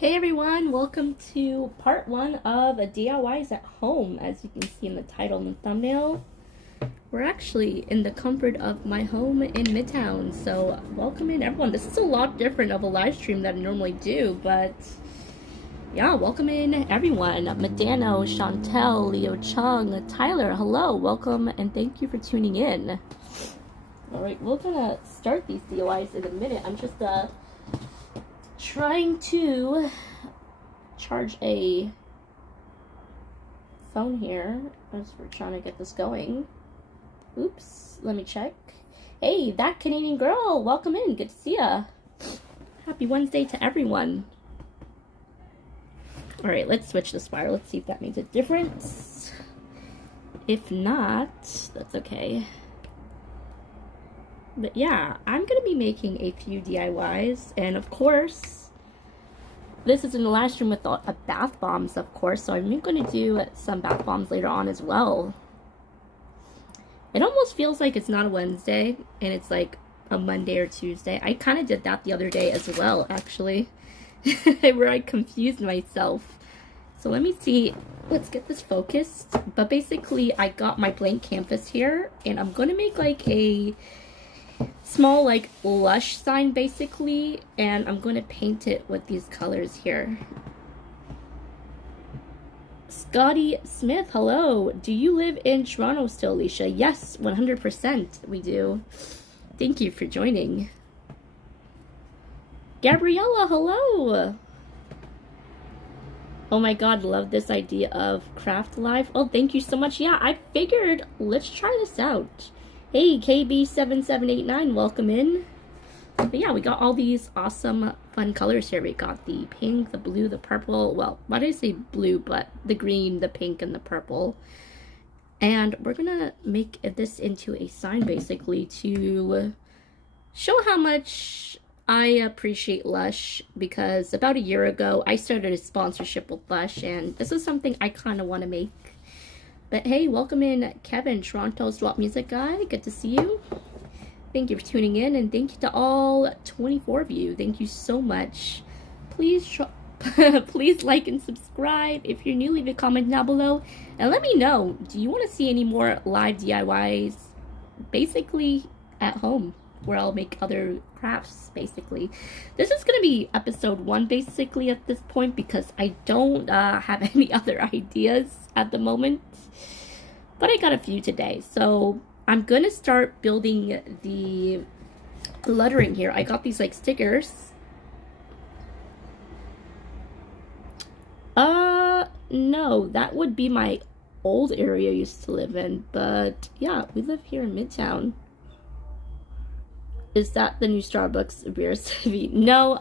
Hey everyone, welcome to part one of DIYs at home. As you can see in the title and the thumbnail, we're actually in the comfort of my home in Midtown. So welcome in everyone. This is a lot different of a live stream that I normally do, but yeah, welcome in everyone. Medano, Chantel, Leo Chung, Tyler, hello, welcome, and thank you for tuning in. Alright, we're gonna start these DIYs in a minute. I'm just trying to charge a phone here as we're trying to get this going. Oops, let me check. Hey, that Canadian girl, welcome in. Good to see ya. Happy Wednesday to everyone. All right, let's switch the spiral. Let's see if that makes a difference. If not, that's okay. But yeah, I'm gonna be making a few DIYs, and of course, this is in the live stream with bath bombs, of course, so I'm gonna do some bath bombs later on as well. It almost feels like it's not a Wednesday, and it's like a Monday or Tuesday. I kind of did that the other day as well, actually, where I confused myself. So let me see, let's get this focused. But basically, I got my blank canvas here, and I'm gonna make like a small like Lush sign basically, and I'm going to paint it with these colors here. Scotty Smith, hello. Do you live in Toronto still, Alicia? Yes, 100% we do. Thank you for joining. Gabriella, hello. Oh my god, love this idea of craft live. Oh, thank you so much. Yeah, I figured let's try this out. Hey, KB7789, welcome in. But yeah, we got all these awesome, fun colors here. We got the pink, the blue, the purple. Well, why did I say blue? But the green, the pink, and the purple. And we're gonna make this into a sign, basically, to show how much I appreciate Lush. Because about a year ago, I started a sponsorship with Lush, and this is something I kind of want to make. But hey, welcome in Kevin, Toronto Swap Music Guy. Good to see you. Thank you for tuning in, and thank you to all 24 of you. Thank you so much. Please, please like and subscribe. If you're new, leave a comment down below. And let me know, do you want to see any more live DIYs? Basically, at home, where I'll make other crafts, basically. This is going to be episode 1, basically, at this point, because I don't have any other ideas at the moment. But I got a few today, so I'm going to start building the lettering here. I got these like stickers. No, that would be my old area I used to live in, but yeah, we live here in Midtown. Is that the new Starbucks beer? No,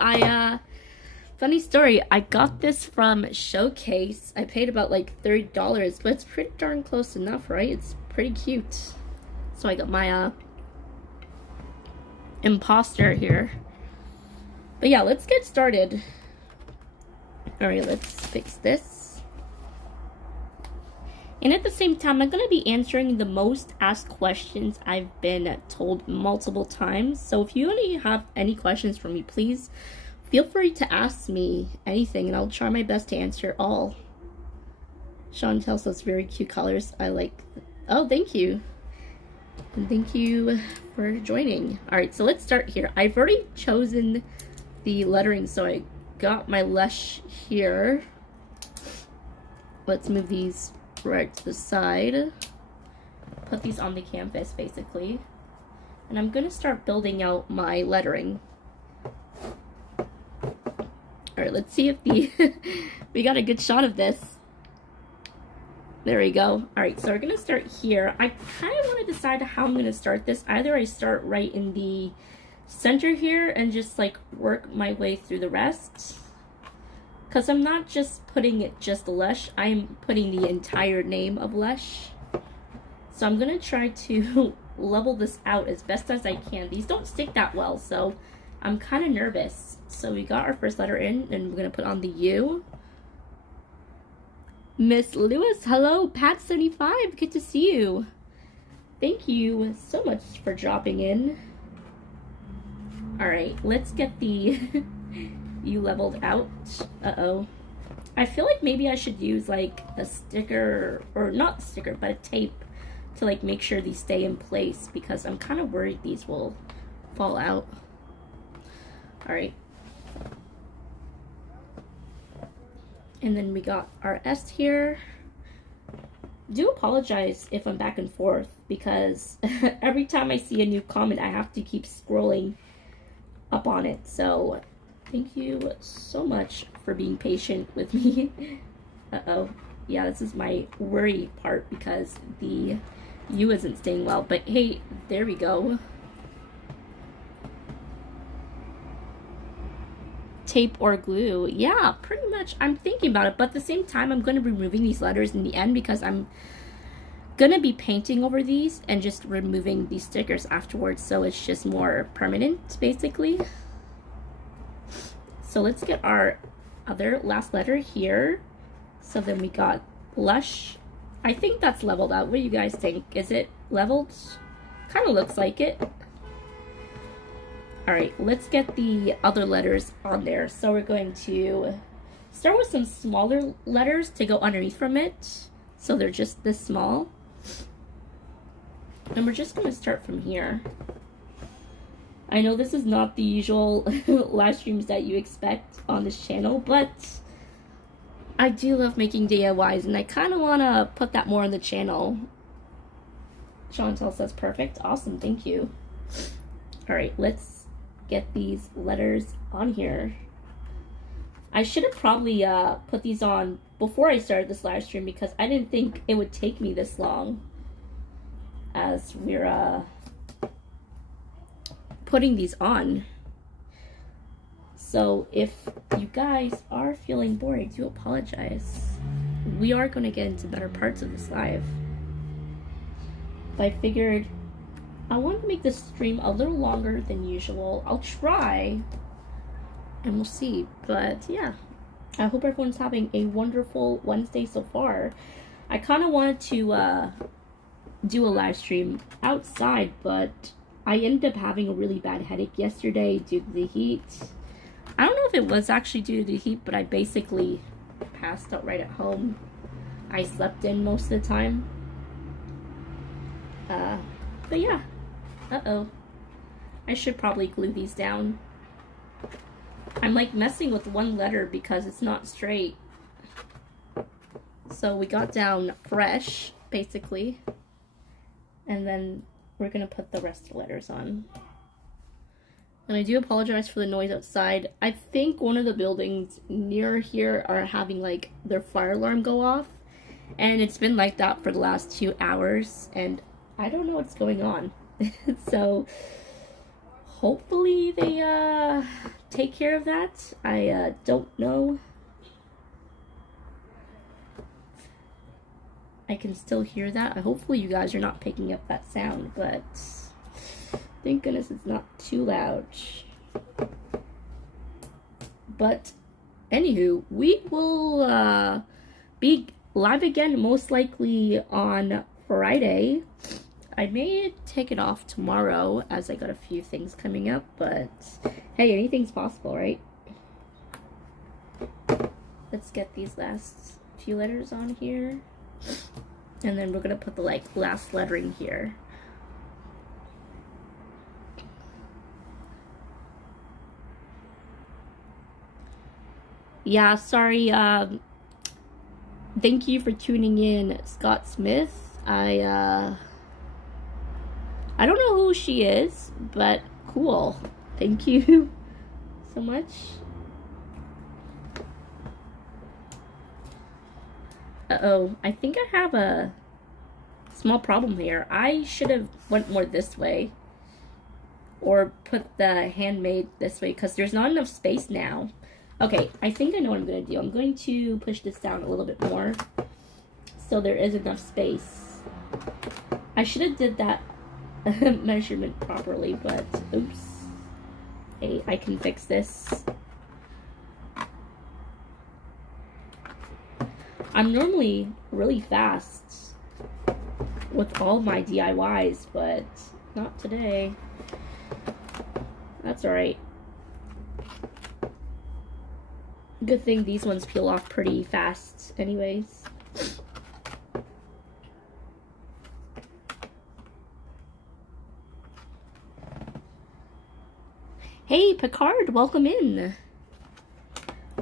funny story, I got this from Showcase. I paid about like $30, but it's pretty darn close enough, right? It's pretty cute. So I got my imposter here. But yeah, let's get started. Alright, let's fix this. And at the same time, I'm going to be answering the most asked questions I've been told multiple times. So if you only have any questions for me, please feel free to ask me anything, and I'll try my best to answer all. Sean tells us very cute colors. I like. Oh, thank you. And thank you for joining. All right, so let's start here. I've already chosen the lettering, so I got my Lush here. Let's move these right to the side. Put these on the canvas, basically. And I'm going to start building out my lettering. Alright, let's see if we got a good shot of this. There we go. Alright, so we're going to start here. I kind of want to decide how I'm going to start this. Either I start right in the center here and just like work my way through the rest. Because I'm not just putting it just Lush, I'm putting the entire name of Lush. So I'm going to try to level this out as best as I can. These don't stick that well, so I'm kind of nervous. So we got our first letter in, and we're going to put on the U. Miss Lewis, hello, Pat75, good to see you. Thank you so much for dropping in. All right, let's get the you leveled out. Uh-oh. I feel like maybe I should use like a sticker, or not a sticker, but a tape to like make sure these stay in place, because I'm kind of worried these will fall out. All right. And then we got our S here. Do apologize if I'm back and forth, because every time I see a new comment, I have to keep scrolling up on it. So thank you so much for being patient with me. Uh-oh. Yeah, this is my worry part, because the U isn't staying well. But hey, there we go. Tape or glue. Yeah, pretty much. I'm thinking about it, but at the same time, I'm going to be removing these letters in the end, because I'm going to be painting over these and just removing these stickers afterwards, so it's just more permanent, basically. So let's get our other last letter here. So then we got Lush. I think that's leveled out. What do you guys think? Is it leveled? Kind of looks like it. Alright, let's get the other letters on there. So we're going to start with some smaller letters to go underneath from it. So they're just this small. And we're just going to start from here. I know this is not the usual live streams that you expect on this channel, but I do love making DIYs, and I kind of want to put that more on the channel. Chantel says perfect. Awesome, thank you. Alright, let's get these letters on here. I should have probably put these on before I started this live stream, because I didn't think it would take me this long as we're putting these on. So if you guys are feeling bored, I do apologize. We are going to get into better parts of this live. But I figured I wanted to make this stream a little longer than usual. I'll try, and we'll see. But yeah, I hope everyone's having a wonderful Wednesday so far. I kind of wanted to do a live stream outside, but I ended up having a really bad headache yesterday due to the heat. I don't know if it was actually due to the heat, but I basically passed out right at home. I slept in most of the time. But yeah. Uh-oh. I should probably glue these down. I'm like messing with one letter because it's not straight. So we got down fresh, basically. And then we're going to put the rest of the letters on. And I do apologize for the noise outside. I think one of the buildings near here are having like their fire alarm go off. And it's been like that for the last 2 hours. And I don't know what's going on. So hopefully they take care of that. I don't know. I can still hear that. Hopefully you guys are not picking up that sound, but thank goodness it's not too loud. But anywho, we will be live again most likely on Friday. I may take it off tomorrow as I got a few things coming up, but hey, anything's possible, right? Let's get these last few letters on here. And then we're going to put the like last lettering here. Yeah, sorry. Thank you for tuning in, Scott Smith. I don't know who she is, but cool. Thank you so much. Uh-oh, I think I have a small problem here. I should have went more this way. Or put the handmade this way, because there's not enough space now. Okay, I think I know what I'm going to do. I'm going to push this down a little bit more, so there is enough space. I should have did that measurement properly, but oops. Hey, I can fix this. I'm normally really fast with all my DIYs, but not today. That's alright. Good thing these ones peel off pretty fast anyways. Hey, Picard, welcome in.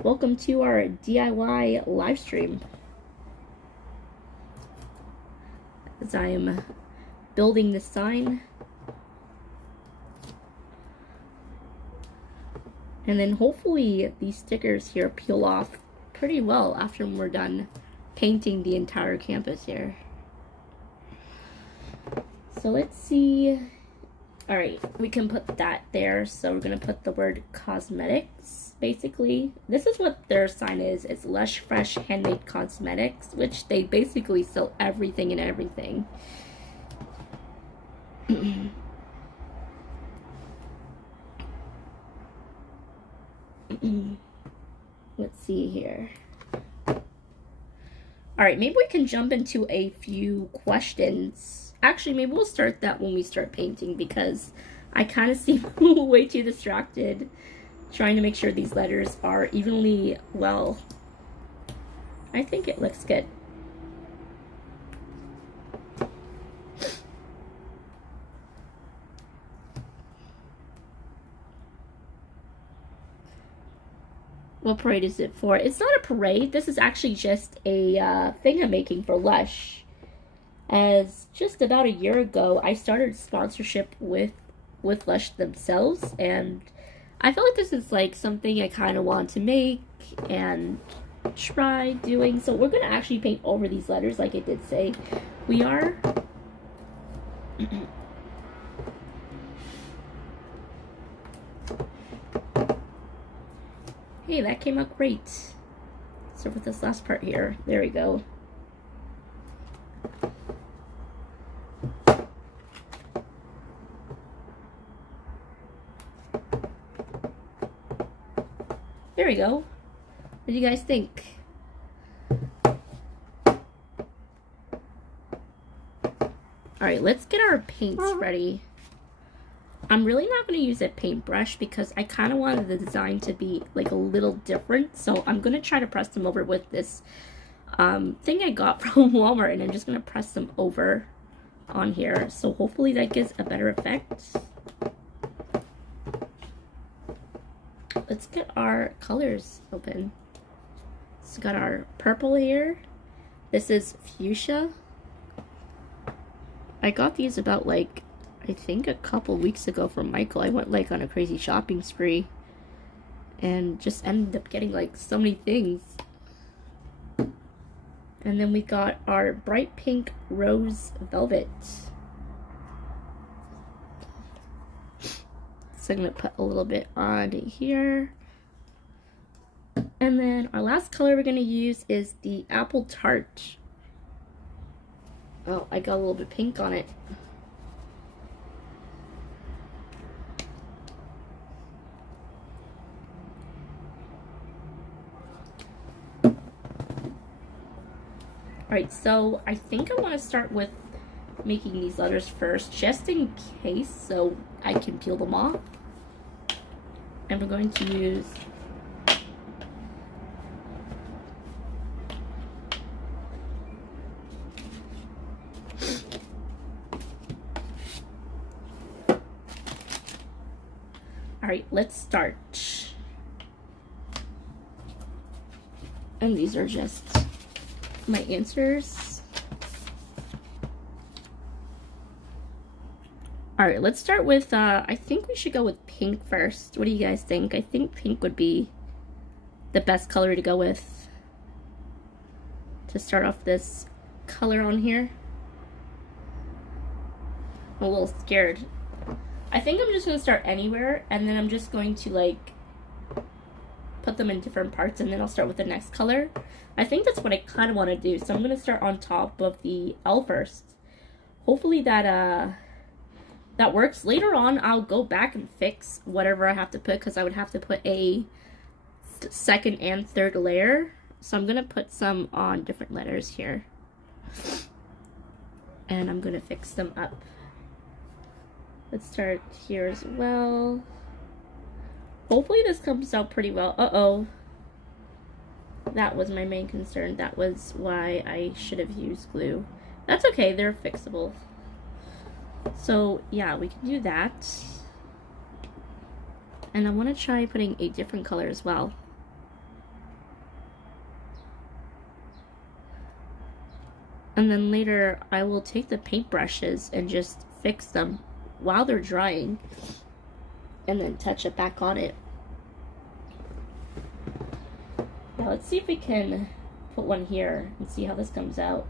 Welcome to our DIY live stream. As I am building the sign. And then hopefully these stickers here peel off pretty well after we're done painting the entire campus here. So let's see. All right, we can put that there. So we're gonna put the word cosmetics, basically. This is what their sign is. It's Lush Fresh Handmade Cosmetics, which they basically sell everything and everything. Let's see here. All right, maybe we can jump into a few questions. Actually, maybe we'll start that when we start painting because I kind of seem way too distracted trying to make sure these letters are evenly well. I think it looks good. What parade is it for? It's not a parade. This is actually just a thing I'm making for Lush. As just about a year ago, I started sponsorship with Lush themselves, and I feel like this is like something I kind of want to make and try doing. So we're gonna actually paint over these letters, like I did say. We are. Hey, that came out great. So with this last part here, there we go. There we go. What do you guys think? Alright, let's get our paints ready. I'm really not going to use a paintbrush because I kind of wanted the design to be like a little different. So I'm going to try to press them over with this thing I got from Walmart, and I'm just going to press them over on here. So hopefully that gives a better effect. Let's get our colors open. So got our purple here. This is fuchsia. I got these about like, I think a couple weeks ago from Michael. I went like on a crazy shopping spree and just ended up getting like so many things. And then we got our bright pink rose velvet. So I'm going to put a little bit on here. And then our last color we're going to use is the apple tart. Oh, I got a little bit pink on it. Alright, so I think I want to start with making these letters first, just in case, so I can peel them off. And we're going to use Alright, let's start. And these are just my answers. Alright, let's start with, I think we should go with pink first. What do you guys think? I think pink would be the best color to go with to start off this color on here. I'm a little scared. I think I'm just going to start anywhere, and then I'm just going to, like, put them in different parts, and then I'll start with the next color. I think that's what I kind of want to do, so I'm going to start on top of the L first. Hopefully that, that works. Later on, I'll go back and fix whatever I have to put, because I would have to put a second and third layer. So I'm going to put some on different letters here. And I'm going to fix them up. Let's start here as well. Hopefully this comes out pretty well. Uh-oh. That was my main concern. That was why I should have used glue. That's okay, they're fixable. So yeah, we can do that. And I want to try putting a different color as well. And then later I will take the paintbrushes and just fix them while they're drying and then touch it back on it. Now let's see if we can put one here and see how this comes out.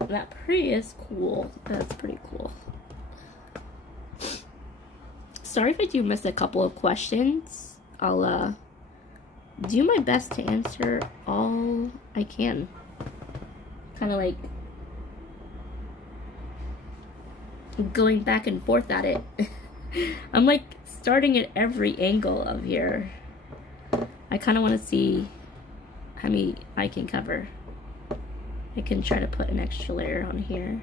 That pretty is cool. That's pretty cool. Sorry if I do miss a couple of questions. I'll do my best to answer all I can. Kind of like going back and forth at it. I'm like starting at every angle of here. I kind of want to see how many I can cover. I can try to put an extra layer on here.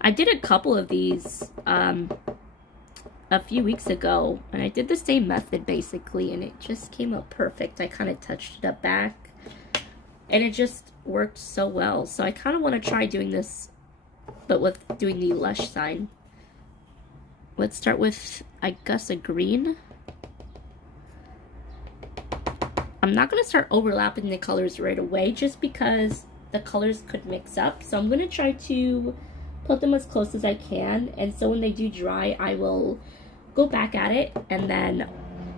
I did a couple of these a few weeks ago, and I did the same method basically, and it just came out perfect. I kind of touched it up back, and it just worked so well. So I kind of want to try doing this, but with doing the Lush sign. Let's start with, I guess, a green. I'm not going to start overlapping the colors right away just because the colors could mix up. So I'm going to try to put them as close as I can. And so when they do dry, I will go back at it and then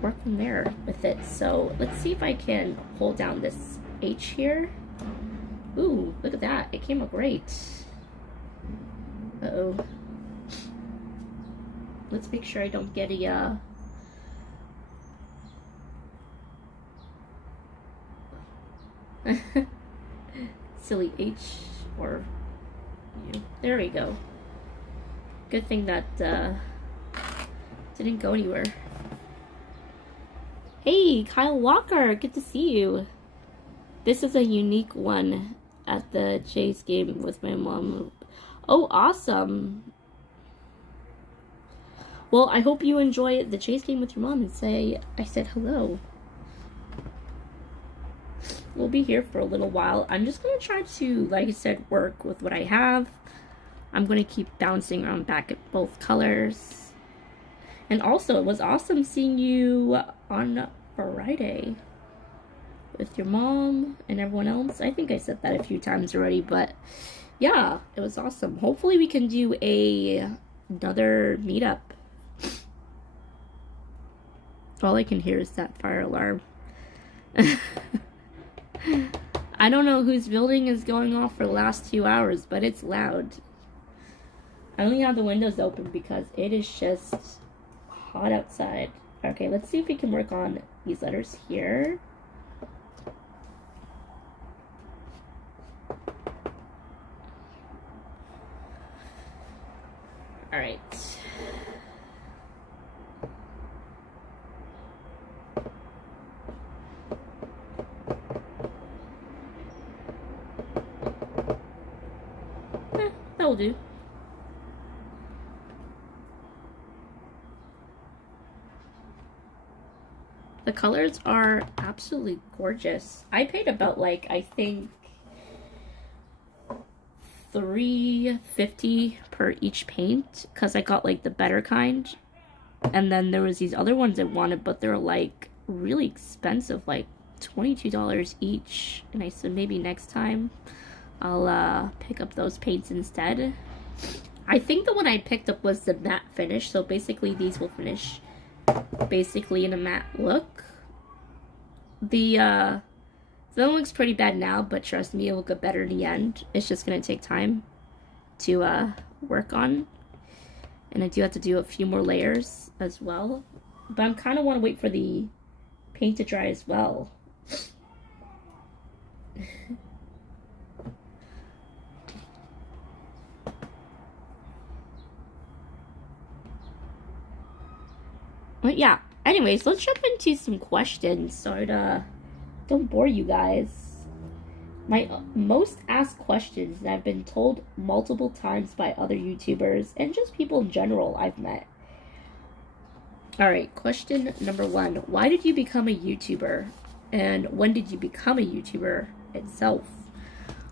work from there with it. So let's see if I can hold down this H here. Ooh, look at that. It came out great. Uh-oh. Let's make sure I don't get a, silly H or U. There we go. Good thing that didn't go anywhere. Hey, Kyle Walker, good to see you. This is a unique one at the Jays game with my mom. Oh, awesome. Well, I hope you enjoy the Jays game with your mom and say I said hello. We'll be here for a little while. I'm just going to try to, like I said, work with what I have. I'm going to keep bouncing around back at both colors. And also, it was awesome seeing you on Friday with your mom and everyone else. I think I said that a few times already, but yeah, it was awesome. Hopefully we can do another meetup. All I can hear is that fire alarm. I don't know whose building is going off for the last 2 hours, but it's loud. I only have the windows open because it is just hot outside. Okay, let's see if we can work on these letters here. All right. That will do. The colors are absolutely gorgeous. I paid about, like, I think $3.50 per each paint because I got like the better kind, and then there was these other ones I wanted, but they're like really expensive, like $22 each. And I said maybe next time I'll pick up those paints instead. I think the one I picked up was the matte finish, so basically these will finish basically in a matte look. The one looks pretty bad now, but trust me, it will get better in the end. It's just gonna take time to work on, and I do have to do a few more layers as well, but I kind of want to wait for the paint to dry as well. But yeah, anyways, let's jump into some questions so I don't bore you guys. My most asked questions that I've been told multiple times by other YouTubers and just people in general I've met. All right, question number 1. Why did you become a YouTuber? And when did you become a YouTuber itself?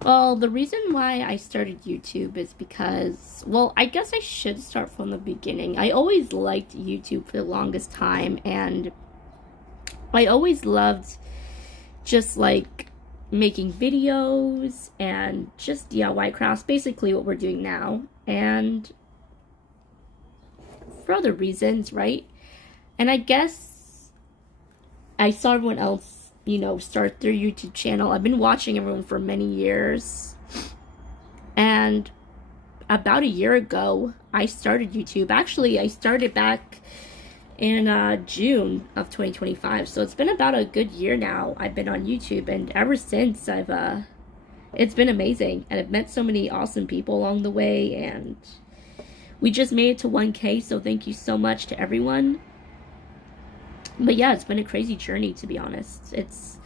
Well, the reason why I started YouTube is because, well, I guess I should start from the beginning. I always liked YouTube for the longest time, and I always loved just like making videos and just DIY crafts, basically what we're doing now, and for other reasons, right? And I guess I saw everyone else, start their YouTube channel. I've been watching everyone for many years. And about a year ago, I started YouTube. Actually, I started back in June of 2025. So it's been about a good year now I've been on YouTube. And ever since, it's been amazing. And I've met so many awesome people along the way. And we just made it to 1K. So thank you so much to everyone. But yeah, it's been a crazy journey, to be honest. It's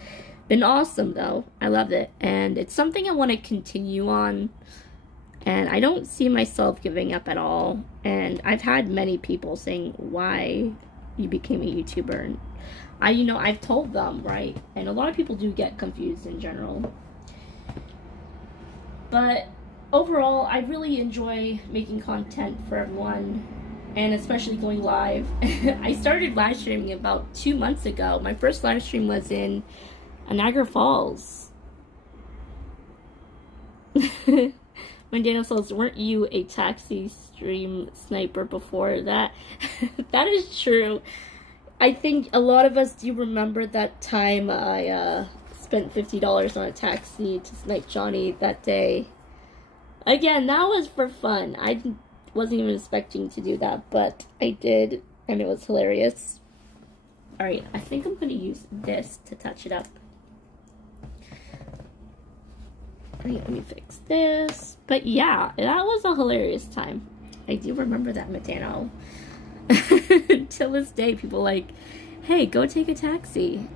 been awesome, though. I love it. And it's something I want to continue on. And I don't see myself giving up at all. And I've had many people saying why you became a YouTuber. And I've told them, right? And a lot of people do get confused in general. But overall, I really enjoy making content for everyone. And especially going live. I started live streaming about 2 months ago. My first live stream was in Niagara Falls. When Daniel says, weren't you a taxi stream sniper before that? That is true. I think a lot of us do remember that time I spent $50 on a taxi to snipe Johnny that day. Again, that was for fun. I wasn't even expecting to do that, but I did, and it was hilarious. Alright, I think I'm going to use this to touch it up. Alright, let me fix this. But yeah, that was a hilarious time. I do remember that, Matano. Till this day, people are like, hey, go take a taxi.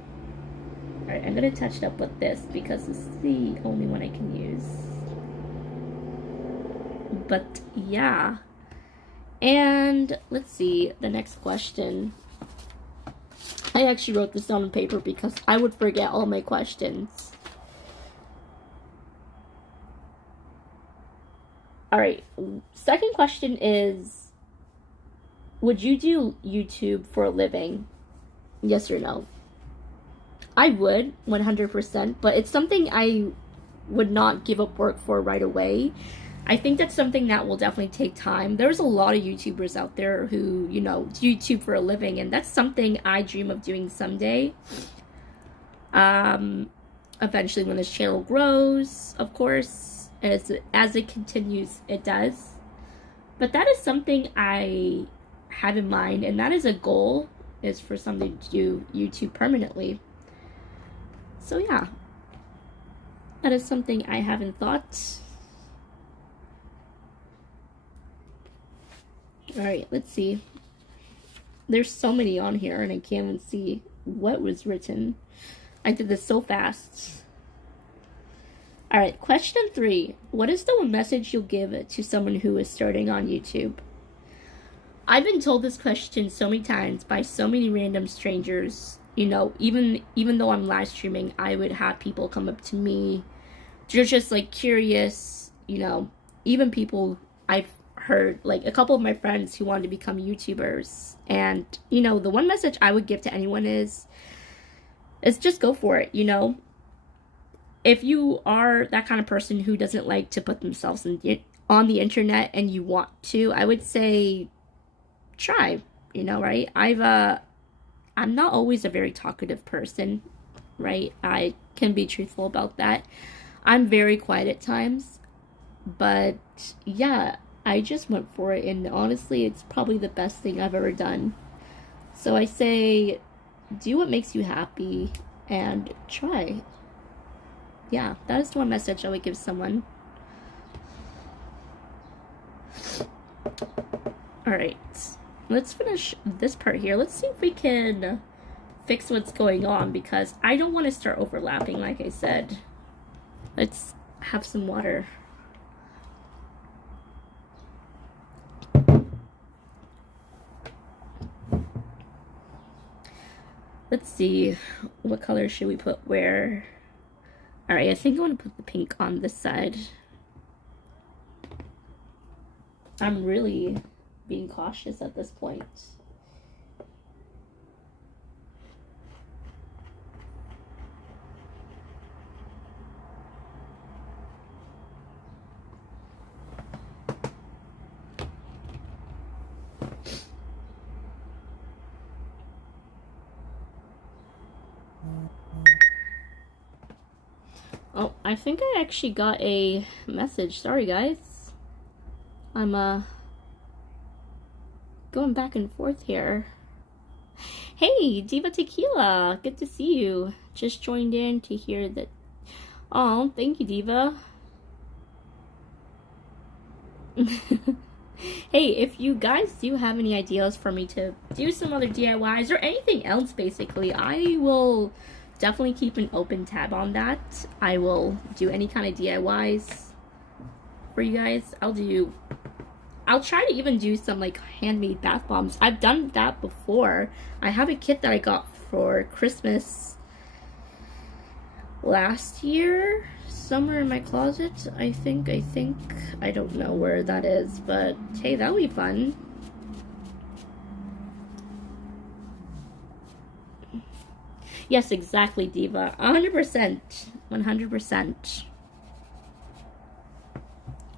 Alright, I'm going to touch it up with this because it's the only one I can use. But yeah. And let's see, the next question. I actually wrote this down on paper because I would forget all my questions. Alright, second question is, would you do YouTube for a living? Yes or no? I would, 100%, but it's something I would not give up work for right away. I think that's something that will definitely take time. There's a lot of YouTubers out there who, do YouTube for a living, and that's something I dream of doing someday. Eventually when this channel grows, of course, as it continues, it does. But that is something I have in mind, and that is a goal, is for somebody to do YouTube permanently. So yeah, that is something I have in thought. Alright, let's see. There's so many on here and I can't even see what was written. I did this so fast. Alright, question 3. What is the one message you'll give to someone who is starting on YouTube? I've been told this question so many times by so many random strangers. Even though I'm live streaming, I would have people come up to me. They're just like curious, even people I've heard, like a couple of my friends who wanted to become YouTubers. And, the one message I would give to anyone is just go for it, If you are that kind of person who doesn't like to put themselves on the internet and you want to, I would say try, right? I'm not always a very talkative person, right? I can be truthful about that. I'm very quiet at times, but yeah, I just went for it, and honestly, it's probably the best thing I've ever done. So I say, do what makes you happy, and try. Yeah, that is one message I would give someone. Alright, let's finish this part here. Let's see if we can fix what's going on, because I don't want to start overlapping, like I said. Let's have some water. Let's see, what color should we put where? Alright, I think I want to put the pink on this side. I'm really being cautious at this point. Oh, I think I actually got a message. Sorry, guys. I'm, going back and forth here. Hey, Diva Tequila. Good to see you. Just joined in to hear that. Oh, thank you, Diva. Hey, if you guys do have any ideas for me to do some other DIYs or anything else, basically, I will definitely keep an open tab on that. I will do any kind of DIYs for you guys. I'll try to even do some like handmade bath bombs. I've done that before. I have a kit that I got for Christmas last year, somewhere in my closet. I think I don't know where that is, but hey, that'll be fun. Yes, exactly, Diva. 100%. 100%.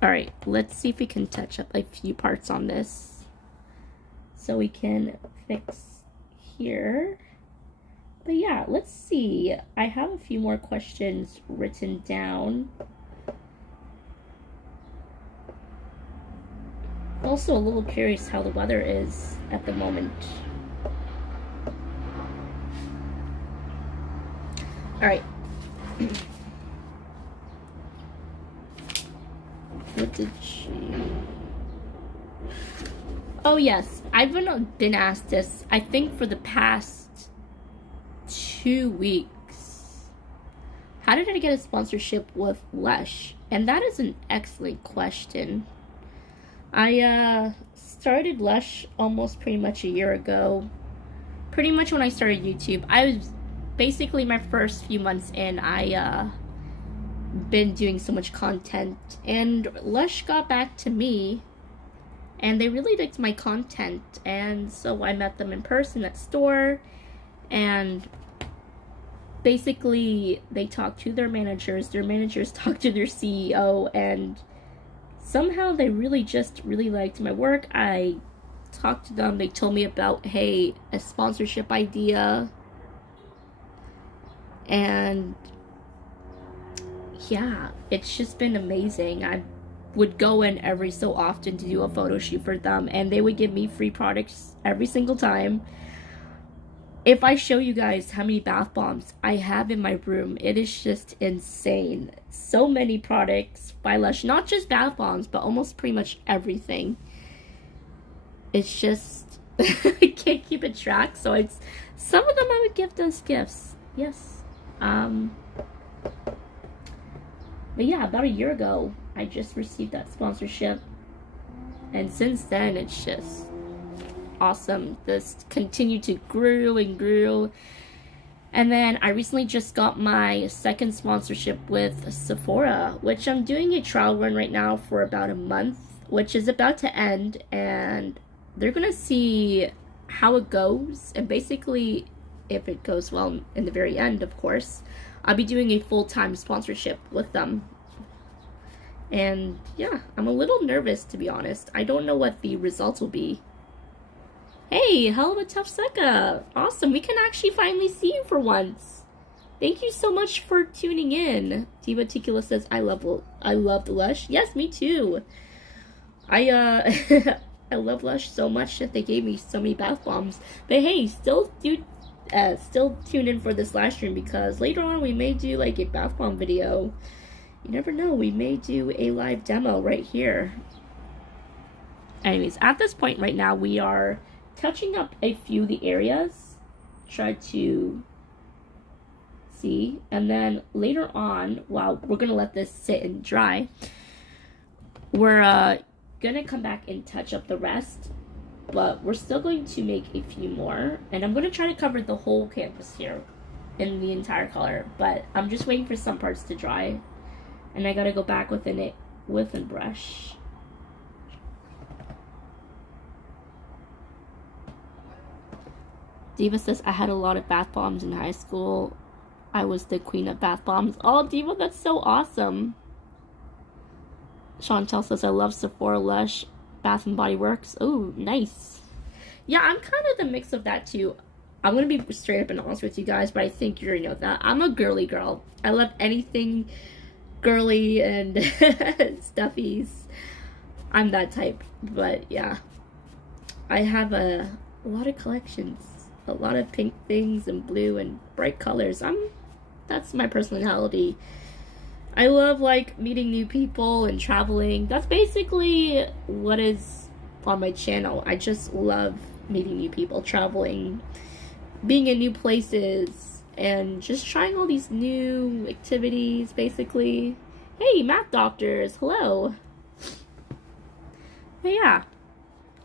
Alright, let's see if we can touch up a few parts on this. So we can fix here. But yeah, let's see. I have a few more questions written down. Also a little curious how the weather is at the moment. Alright. What did she... Oh yes, I've been asked this, I think for the past 2 weeks. How did I get a sponsorship with Lush? And that is an excellent question. I started Lush almost pretty much a year ago. Pretty much when I started YouTube. I was basically my first few months in, I been doing so much content, and Lush got back to me and they really liked my content, and so I met them in person at store, and basically they talked to their managers talked to their CEO, and somehow they really liked my work. I talked to them, they told me about, hey, a sponsorship idea, and yeah, it's just been amazing. I would go in every so often to do a photo shoot for them, and they would give me free products every single time. If I show you guys how many bath bombs I have in my room, it is just insane. So many products by Lush, not just bath bombs, but almost pretty much everything. It's just, I can't keep a track, so it's, some of them I would give as gifts, yes. But yeah, about a year ago, I just received that sponsorship. And since then, it's just awesome. This continued to grow and grow. And then I recently just got my second sponsorship with Sephora, which I'm doing a trial run right now for about a month, which is about to end. And they're going to see how it goes. And basically, if it goes well in the very end, of course, I'll be doing a full-time sponsorship with them. And yeah, I'm a little nervous, to be honest. I don't know what the results will be. Hey, hell of a tough sucker. Awesome, we can actually finally see you for once. Thank you so much for tuning in. Diva Tequila says, I loved Lush. Yes, me too. I love Lush so much that they gave me so many bath bombs. But hey, still tune in for this live stream, because later on we may do like a bath bomb video. You never know, we may do a live demo right here. Anyways, at this point right now, we are touching up a few of the areas. Try to see. And then later on, while we're going to let this sit and dry, we're going to come back and touch up the rest. but we're still going to make a few more, and I'm going to try to cover the whole canvas here in the entire color, but I'm just waiting for some parts to dry, and I gotta go back within it with a brush. Diva says, I had a lot of bath bombs in high school. I was the queen of bath bombs. Oh, Diva, that's so awesome. Chantel says, I love Sephora, Lush, Bath and Body Works. Oh, nice. Yeah, I'm kind of the mix of that too. I'm going to be straight up and honest with you guys, but I think you already know that. I'm a girly girl. I love anything girly and stuffies. I'm that type. But yeah, I have a lot of collections. A lot of pink things and blue and bright colors. That's my personality. I love like meeting new people and traveling. That's basically what is on my channel. I just love meeting new people, traveling, being in new places, and just trying all these new activities basically. Hey, math doctors, hello. But yeah,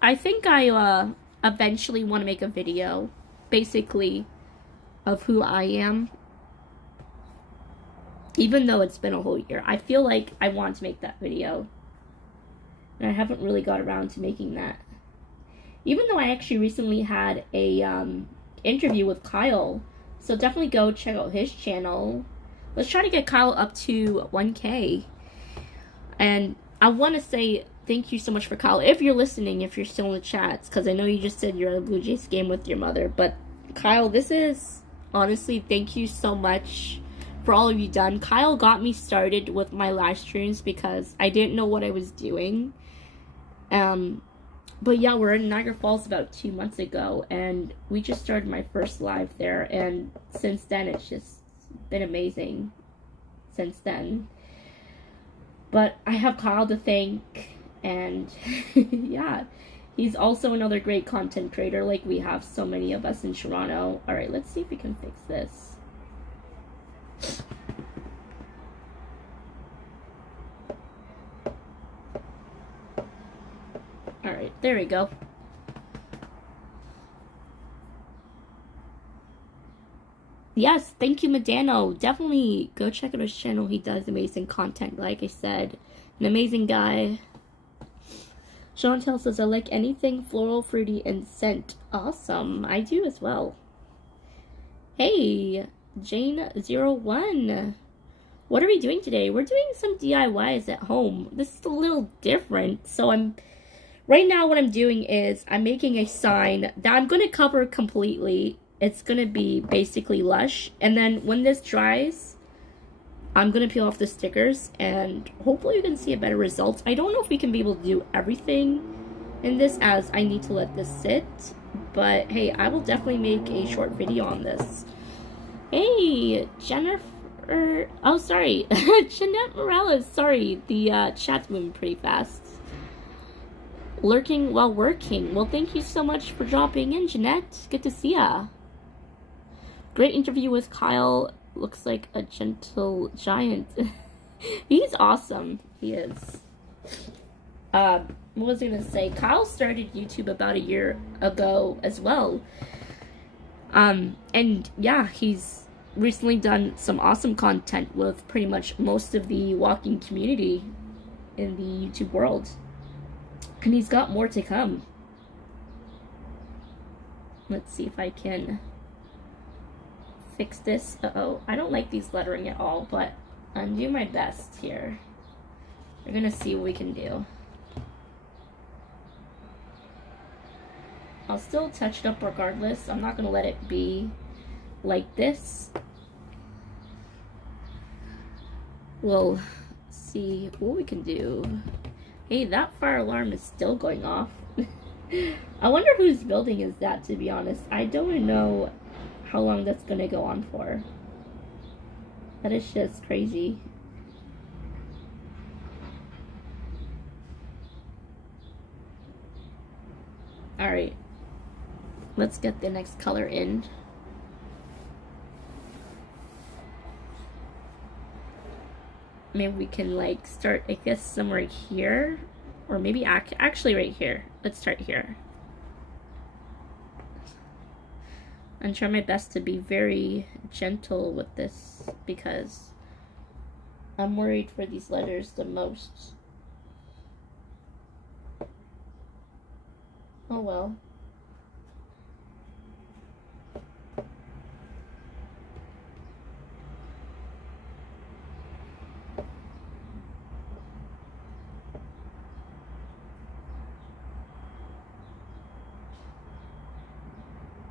I think I eventually want to make a video basically of who I am, even though it's been a whole year. I feel like I want to make that video, and I haven't really got around to making that, even though I actually recently had a interview with Kyle, so definitely go check out his channel. Let's try to get Kyle up to 1K, and I want to say thank you so much for Kyle, if you're listening, if you're still in the chats, because I know you just said you're at a Blue Jays game with your mother, but Kyle, this is, honestly, thank you so much for all of you done. Kyle got me started with my live streams because I didn't know what I was doing. But yeah, we're in Niagara Falls about 2 months ago, and we just started my first live there, and since then, it's just been amazing since then. But I have Kyle to thank, and yeah, he's also another great content creator, like we have so many of us in Toronto. Alright, let's see if we can fix this. Alright, there we go. Yes, thank you, Medano. Definitely go check out his channel. He does amazing content, like I said. An amazing guy. Chantel says, I like anything floral, fruity, and scent. Awesome. I do as well. Hey, Jane01. What are we doing today? We're doing some DIYs at home. This is a little different. So right now what I'm doing is I'm making a sign that I'm going to cover completely. It's going to be basically Lush. And then when this dries, I'm going to peel off the stickers, and hopefully you can see a better result. I don't know if we can be able to do everything in this, as I need to let this sit. But hey, I will definitely make a short video on this. Hey, Jennifer. Oh, sorry. Jeanette Morales. Sorry, the chat's moving pretty fast. Lurking while working. Well, thank you so much for dropping in, Jeanette. Good to see ya. Great interview with Kyle. Looks like a gentle giant. He's awesome. He is. What was I gonna say? Kyle started YouTube about a year ago as well. And yeah, he's recently done some awesome content with pretty much most of the walking community in the YouTube world. And he's got more to come. Let's see if I can fix this. Uh-oh, I don't like these lettering at all, but I'm doing my best here. We're gonna see what we can do. I'll still touch it up regardless. I'm not gonna let it be like this. We'll see what we can do. Hey, that fire alarm is still going off. I wonder whose building is that, to be honest. I don't know how long that's gonna go on for. That is just crazy. Alright. Let's get the next color in. Maybe we can like start, I guess, somewhere here. Or maybe actually right here. Let's start here. and try my best to be very gentle with this because I'm worried for these letters the most. Oh well.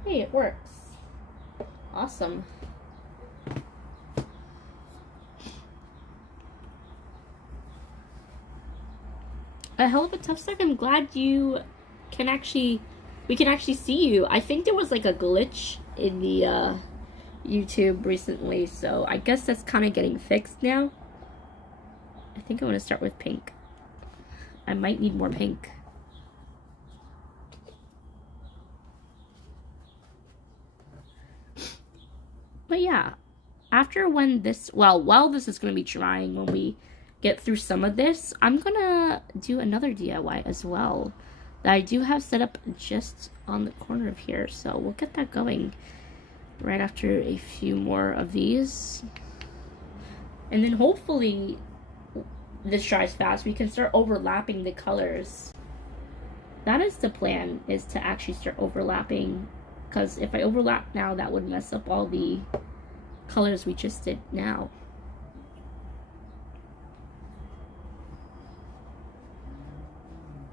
Hey, it works. Awesome. A hell of a tough suck. I'm glad we can actually see you. I think there was like a glitch in the YouTube recently, so I guess that's kind of getting fixed now. I think I want to start with pink. I might need more pink. But yeah, after while this is going to be drying, when we get through some of this, I'm going to do another DIY as well that I do have set up just on the corner of here. So we'll get that going right after a few more of these. And then hopefully this dries fast. We can start overlapping the colors. That is the plan, is to actually start overlapping. Because if I overlap now, that would mess up all the colors we just did now.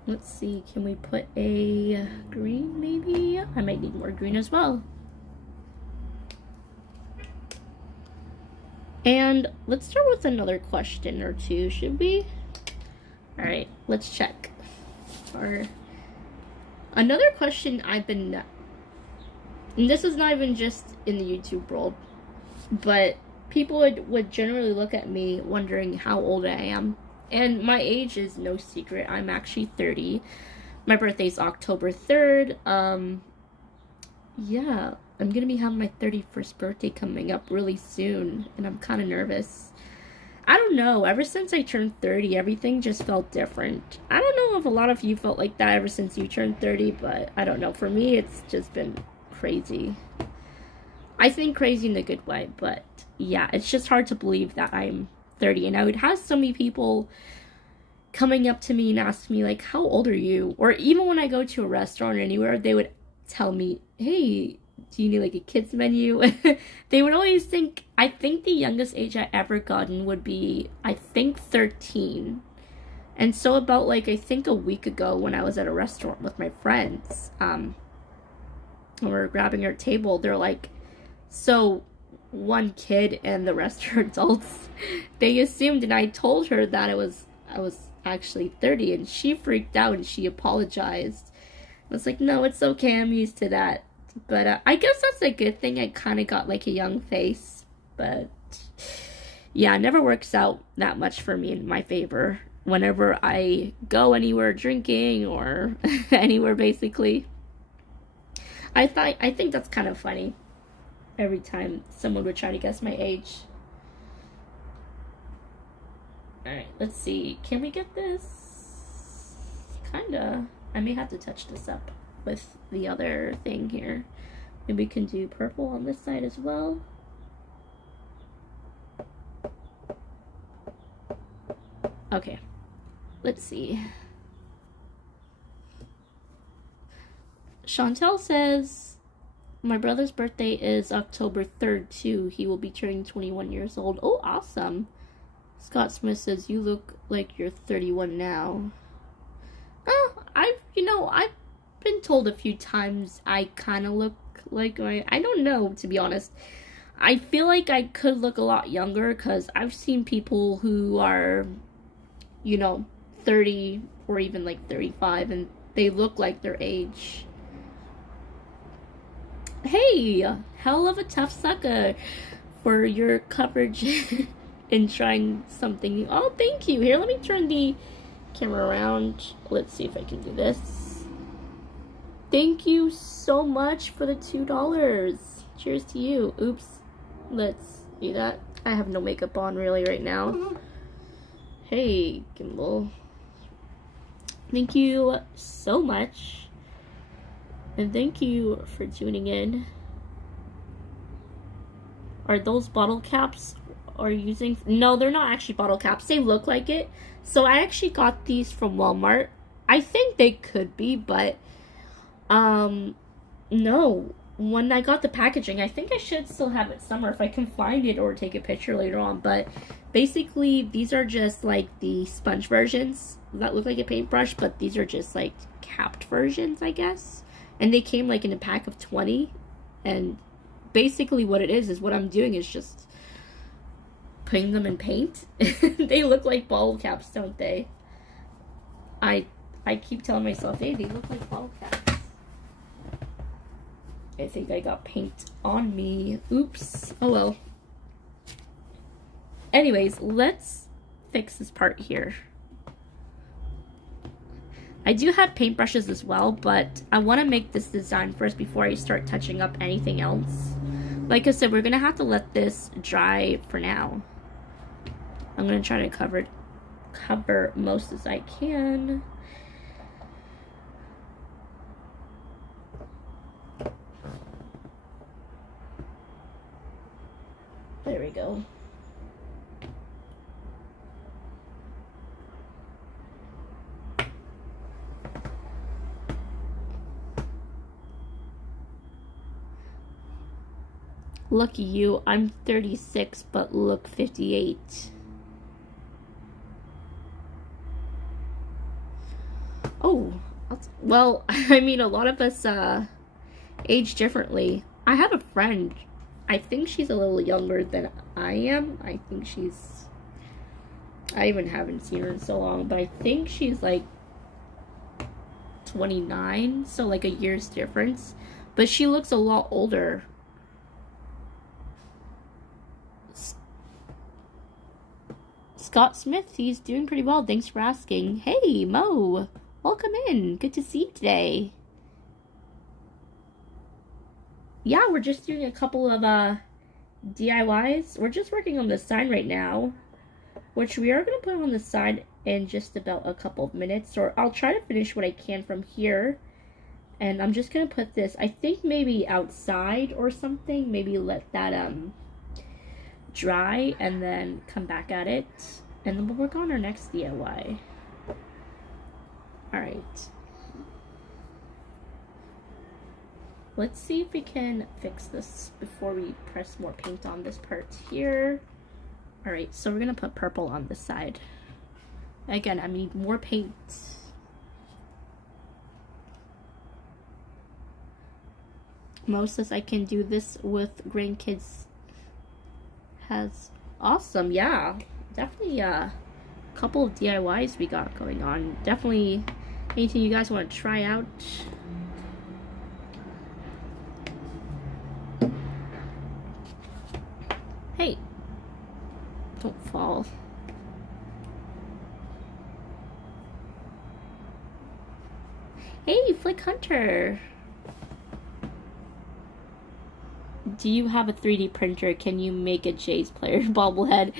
Let's see, can we put a green maybe? I might need more green as well. And let's start with another question or two, should we? Alright, let's check. Another question I've been... And this is not even just in the YouTube world, but people would generally look at me wondering how old I am. And my age is no secret. I'm actually 30. My birthday's October 3rd. Yeah, I'm gonna be having my 31st birthday coming up really soon, and I'm kind of nervous. I don't know, ever since I turned 30, everything just felt different. I don't know if a lot of you felt like that ever since you turned 30, but I don't know. For me, it's just been crazy. I think crazy in a good way, but yeah, it's just hard to believe that I'm 30. And I would have so many people coming up to me and ask me, like, how old are you? Or even when I go to a restaurant or anywhere, they would tell me, hey, do you need like a kids menu? They would always think, I think the youngest age I ever gotten would be, I think 13. And so about like, I think a week ago when I was at a restaurant with my friends, when we were grabbing our table, they're like, so one kid and the rest are adults. They assumed, and I told her that I was actually 30, and she freaked out and she apologized. I was like, no, it's okay, I'm used to that. But I guess that's a good thing. I kind of got like a young face, but yeah, it never works out that much for me in my favor whenever I go anywhere drinking or anywhere basically. I think that's kind of funny. Every time someone would try to guess my age. Alright, let's see. Can we get this? Kinda. I may have to touch this up with the other thing here. Maybe we can do purple on this side as well. Okay. Let's see. Chantel says, my brother's birthday is October 3rd, too. He will be turning 21 years old. Oh, awesome. Scott Smith says, you look like you're 31 now. Oh, I've been told a few times I kind of look like I don't know, to be honest. I feel like I could look a lot younger because I've seen people who are, 30 or even like 35 and they look like their age. Hey, hell of a tough sucker for your coverage in trying something. Oh, thank you. Here, let me turn the camera around. Let's see if I can do this. Thank you so much for the $2. Cheers to you. Oops. Let's do that. I have no makeup on really right now. Hey, Gimbal. Thank you so much. And thank you for tuning in. Are those bottle caps are using? No, they're not actually bottle caps. They look like it. So I actually got these from Walmart. I think they could be, but no. When I got the packaging, I think I should still have it somewhere if I can find it or take a picture later on. But basically, these are just like the sponge versions that look like a paintbrush, but these are just like capped versions, I guess. And they came like in a pack of 20. And basically what it is what I'm doing is just putting them in paint. They look like bottle caps, don't they? I keep telling myself, hey, they look like bottle caps. I think I got paint on me. Oops. Oh well. Anyways, let's fix this part here. I do have paintbrushes as well, but I want to make this design first before I start touching up anything else. Like I said, we're going to have to let this dry for now. I'm going to try to cover most as I can. There we go. Lucky you, I'm 36 but look 58. Oh, well, I mean, a lot of us age differently. I have a friend, I think she's a little younger than I am. I even haven't seen her in so long, but I think she's like 29, so like a year's difference. But she looks a lot older. Scott Smith, he's doing pretty well. Thanks for asking. Hey, Mo. Welcome in. Good to see you today. Yeah, we're just doing a couple of DIYs. We're just working on the sign right now, which we are going to put on the side in just about a couple of minutes. Or I'll try to finish what I can from here. And I'm just going to put this, I think maybe outside or something. Maybe let that dry and then come back at it, and then we'll work on our next DIY. Alright, let's see if we can fix this before we press more paint on this part here. Alright, so we're gonna put purple on this side. Again, I need more paint. Most says I can do this with grandkids. Has awesome, yeah, definitely a couple of DIYs we got going on. Definitely anything you guys want to try out. Hey, don't fall. Hey, Flick Hunter. Do you have a 3D printer? Can you make a Jays player bobblehead?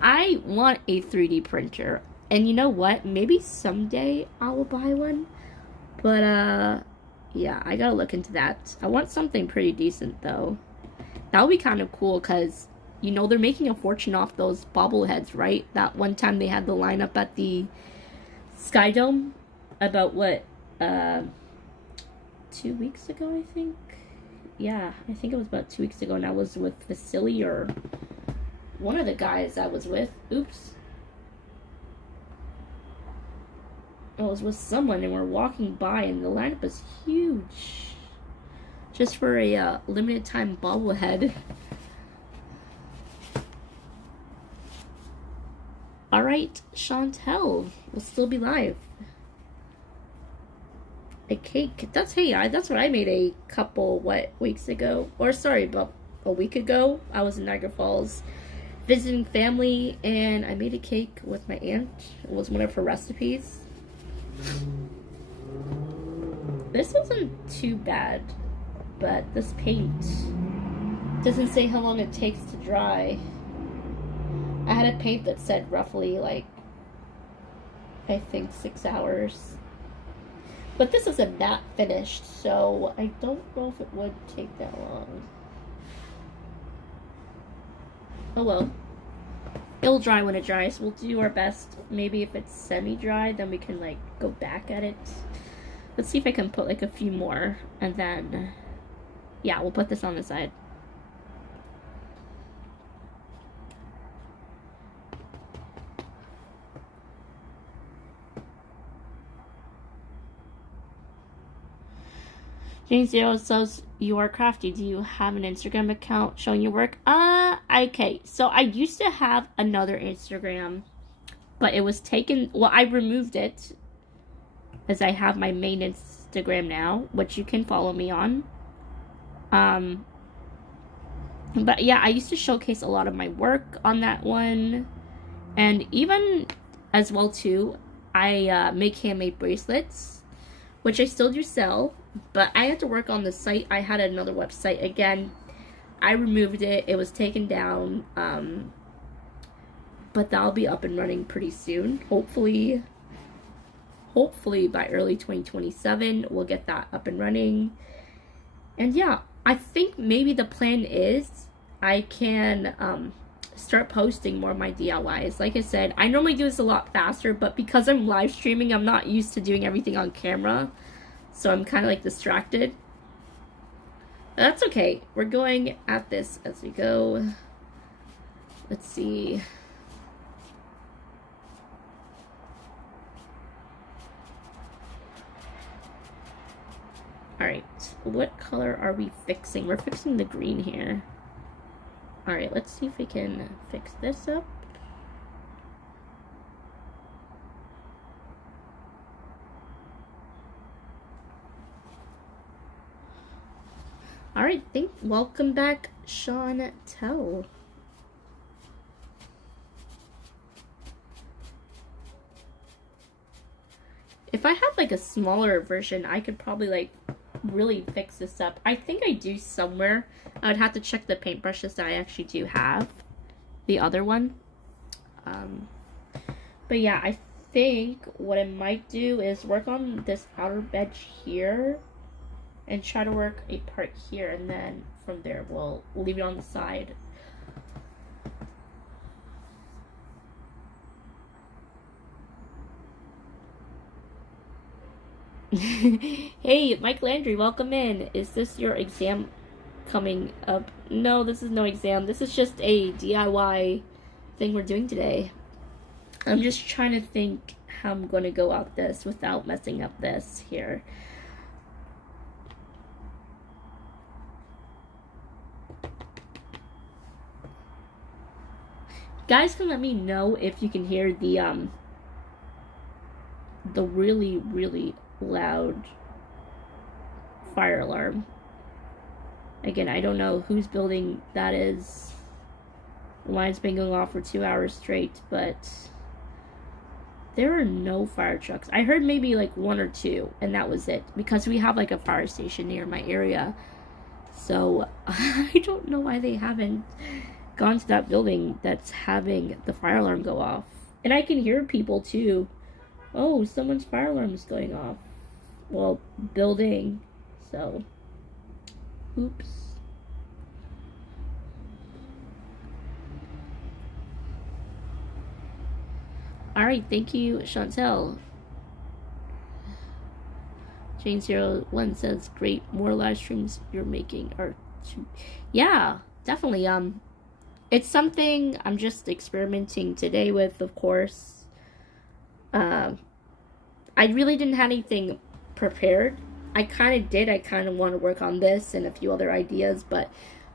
I want a 3D printer. And you know what? Maybe someday I will buy one. But, yeah, I gotta look into that. I want something pretty decent, though. That would be kind of cool, because, you know, they're making a fortune off those bobbleheads, right? That one time they had the lineup at the Sky Dome. About, what, 2 weeks ago, I think? Yeah, I think it was about 2 weeks ago, and I was with Vasily, or one of the guys I was with. Oops. I was with someone, and we're walking by, and the lineup is huge. Just for a limited time bobblehead. Alright, Chantel will still be live. A cake. That's what I made a couple, weeks ago? Or sorry, about a week ago. I was in Niagara Falls visiting family, and I made a cake with my aunt. It was one of her recipes. This wasn't too bad, but this paint doesn't say how long it takes to dry. I had a paint that said roughly, like, I think 6 hours. But this is a matte finish, so I don't know if it would take that long. Oh well. It'll dry when it dries. We'll do our best. Maybe if it's semi-dry, then we can like go back at it. Let's see if I can put like a few more, and then yeah, we'll put this on the side. James Zero says you are crafty. Do you have an Instagram account showing your work? Okay. So I used to have another Instagram, but it was taken. Well, I removed it, as I have my main Instagram now, which you can follow me on. But yeah, I used to showcase a lot of my work on that one, and even as well too, I make handmade bracelets, which I still do sell. But I had to work on the site. I had another website again. I removed it. It was taken down. But that'll be up and running pretty soon. Hopefully by early 2027, we'll get that up and running. And yeah, I think maybe the plan is I can start posting more of my DIYs. Like I said, I normally do this a lot faster, but because I'm live streaming, I'm not used to doing everything on camera. So I'm kind of like distracted. But that's okay. We're going at this as we go. Let's see. Alright, what color are we fixing? We're fixing the green here. Alright, let's see if we can fix this up. Alright, welcome back, Chantel. If I had like a smaller version, I could probably like really fix this up. I think I do somewhere. I would have to check the paintbrushes that I actually do have. The other one. But yeah, I think what I might do is work on this outer edge here and try to work a part here, and then from there we'll leave it on the side. Hey, Mike Landry, welcome in. Is this your exam coming up? No, this is no exam. This is just a DIY thing we're doing today. I'm just trying to think how I'm going to go out this without messing up this here. Guys can let me know if you can hear the really, really loud fire alarm. Again, I don't know whose building that is. The line's been going off for 2 hours straight, but there are no fire trucks. I heard maybe like 1 or 2, and that was it, because we have like a fire station near my area. So I don't know why they haven't gone to that building that's having the fire alarm go off. And I can hear people too. Oh, someone's fire alarm is going off. Well, building. So, oops. Alright, thank you, Chantel. Jane01 says, great, more live streams you're making are too. Yeah, definitely. It's something I'm just experimenting today with, of course. I really didn't have anything prepared. I kind of did. I kind of want to work on this and a few other ideas, but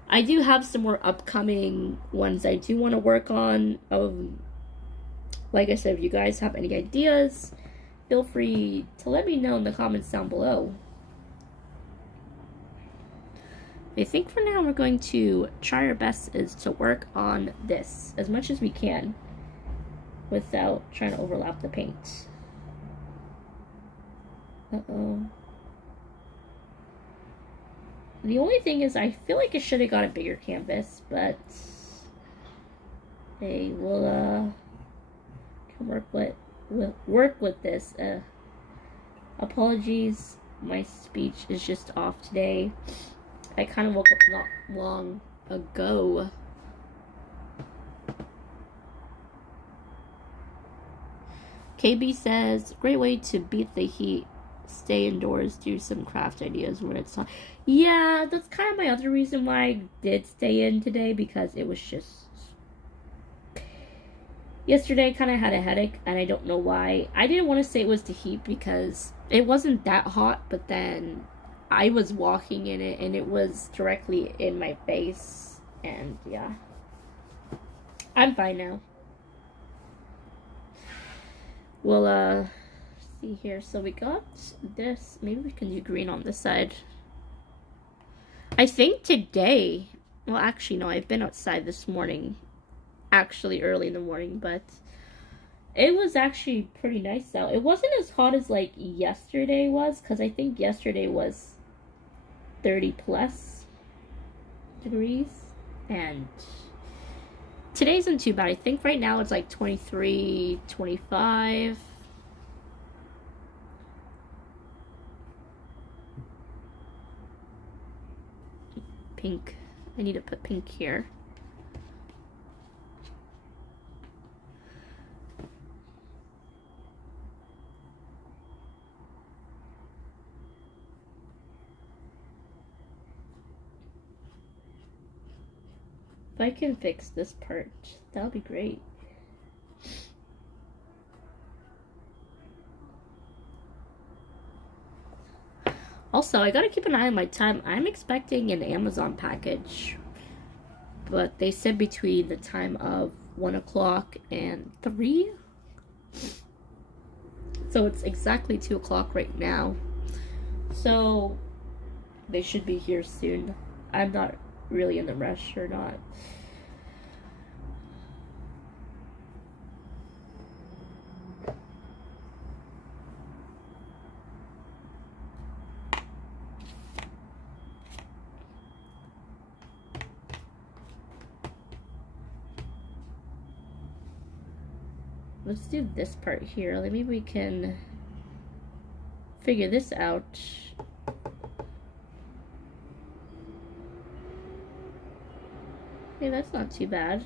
I do have some more upcoming ones I do want to work on. Like I said, if you guys have any ideas, feel free to let me know in the comments down below. I think for now we're going to try our best is to work on this as much as we can without trying to overlap the paint. Uh-oh. The only thing is I feel like I should have got a bigger canvas, but hey, we'll can work with this. Apologies, my speech is just off today. I kind of woke up not long ago. KB says, great way to beat the heat. Stay indoors, do some craft ideas when it's hot. Yeah, that's kind of my other reason why I did stay in today, because it was just... Yesterday I kind of had a headache, and I don't know why. I didn't want to say it was the heat because it wasn't that hot, but then I was walking in it, and it was directly in my face, and yeah. I'm fine now. Well, see here. So we got this. Maybe we can do green on this side. I think today... Well, actually, no. I've been outside this morning. Actually, early in the morning, but... It was actually pretty nice out. It wasn't as hot as, like, yesterday was, because I think yesterday was 30 plus degrees. And... today isn't too bad. I think right now it's like 23, 25. Pink. I need to put pink here. If I can fix this part, that'll be great. Also, I gotta keep an eye on my time. I'm expecting an Amazon package, but they said between the time of 1 o'clock and 3. So it's exactly 2 o'clock right now. So they should be here soon. I'm not really in the rush or not. Let's do this part here. Maybe we can figure this out. Hey, that's not too bad.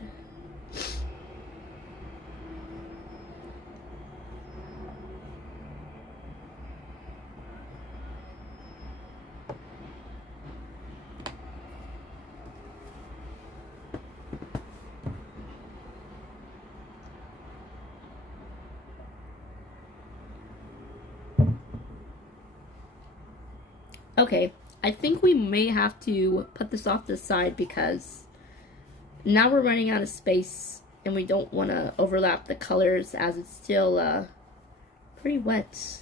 Okay, I think we may have to put this off to the side because now we're running out of space and we don't want to overlap the colors as it's still pretty wet.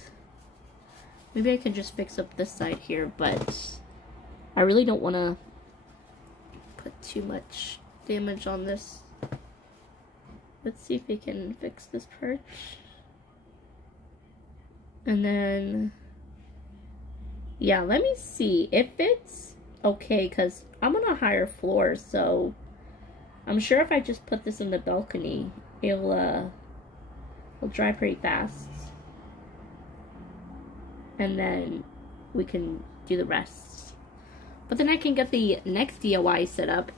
Maybe I can just fix up this side here, but I really don't want to put too much damage on this. Let's see if we can fix this part. And then... yeah, let me see if it's okay, because I'm on a higher floor, so I'm sure if I just put this in the balcony, it'll dry pretty fast. And then we can do the rest. But then I can get the next DIY set up.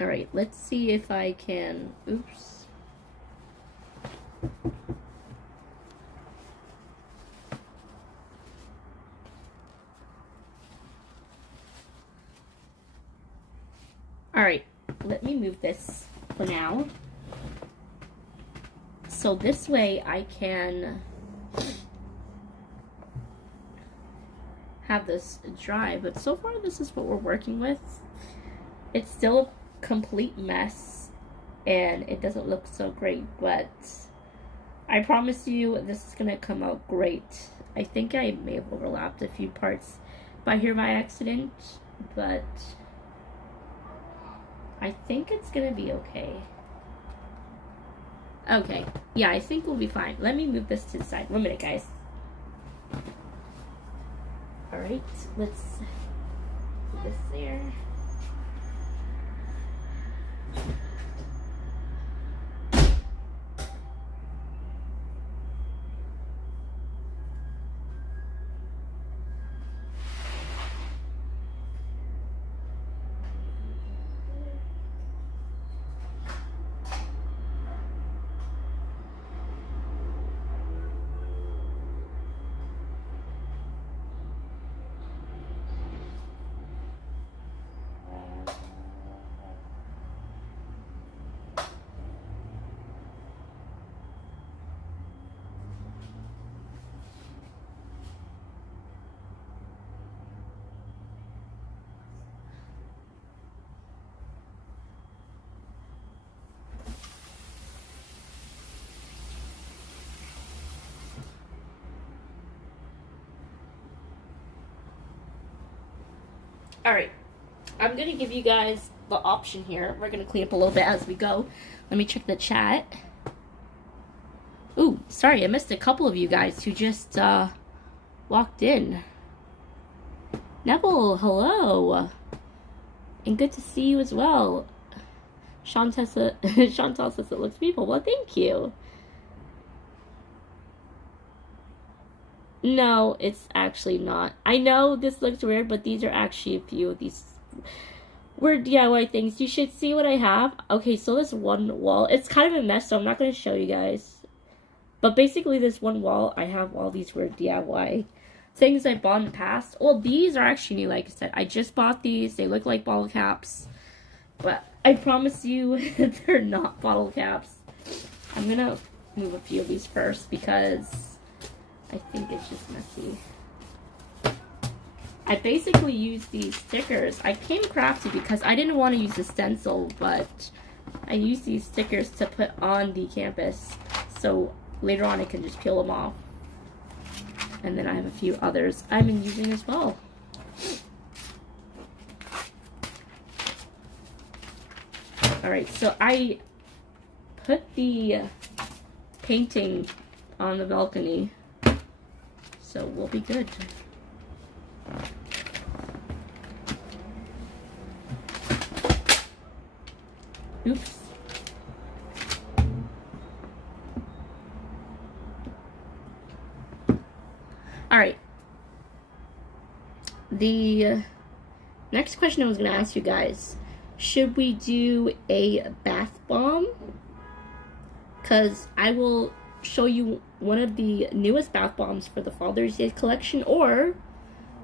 Alright, let's see if I can... oops. Alright, let me move this for now. So this way I can have this dry, but so far this is what we're working with. It's still a complete mess and it doesn't look so great, but I promise you this is gonna come out great. I think I may have overlapped a few parts by here by accident, but I think it's gonna be okay. Okay, yeah, I think we'll be fine. Let me move this to the side. 1 minute, guys. Alright, let's put this there. Alright, I'm gonna give you guys the option here. We're gonna clean up a little bit as we go. Let me check the chat. Ooh, sorry, I missed a couple of you guys who just walked in. Neville, hello. And good to see you as well. Chantal says it looks beautiful. Well, thank you. No, it's actually not. I know this looks weird, but these are actually a few of these weird DIY things. You should see what I have. Okay, so this one wall, it's kind of a mess, so I'm not going to show you guys. But basically, this one wall, I have all these weird DIY things I bought in the past. Well, these are actually new, like I said. I just bought these. They look like bottle caps. But I promise you, they're not bottle caps. I'm going to move a few of these first because I think it's just messy. I basically used these stickers. I came crafty because I didn't want to use the stencil, but I used these stickers to put on the campus. So later on I can just peel them off. And then I have a few others I've been using as well. Alright, so I put the painting on the balcony. So we'll be good. Oops. Alright. The next question I was going to ask you guys. Should we do a bath bomb? Because I will show you one of the newest bath bombs for the Father's Day collection. Or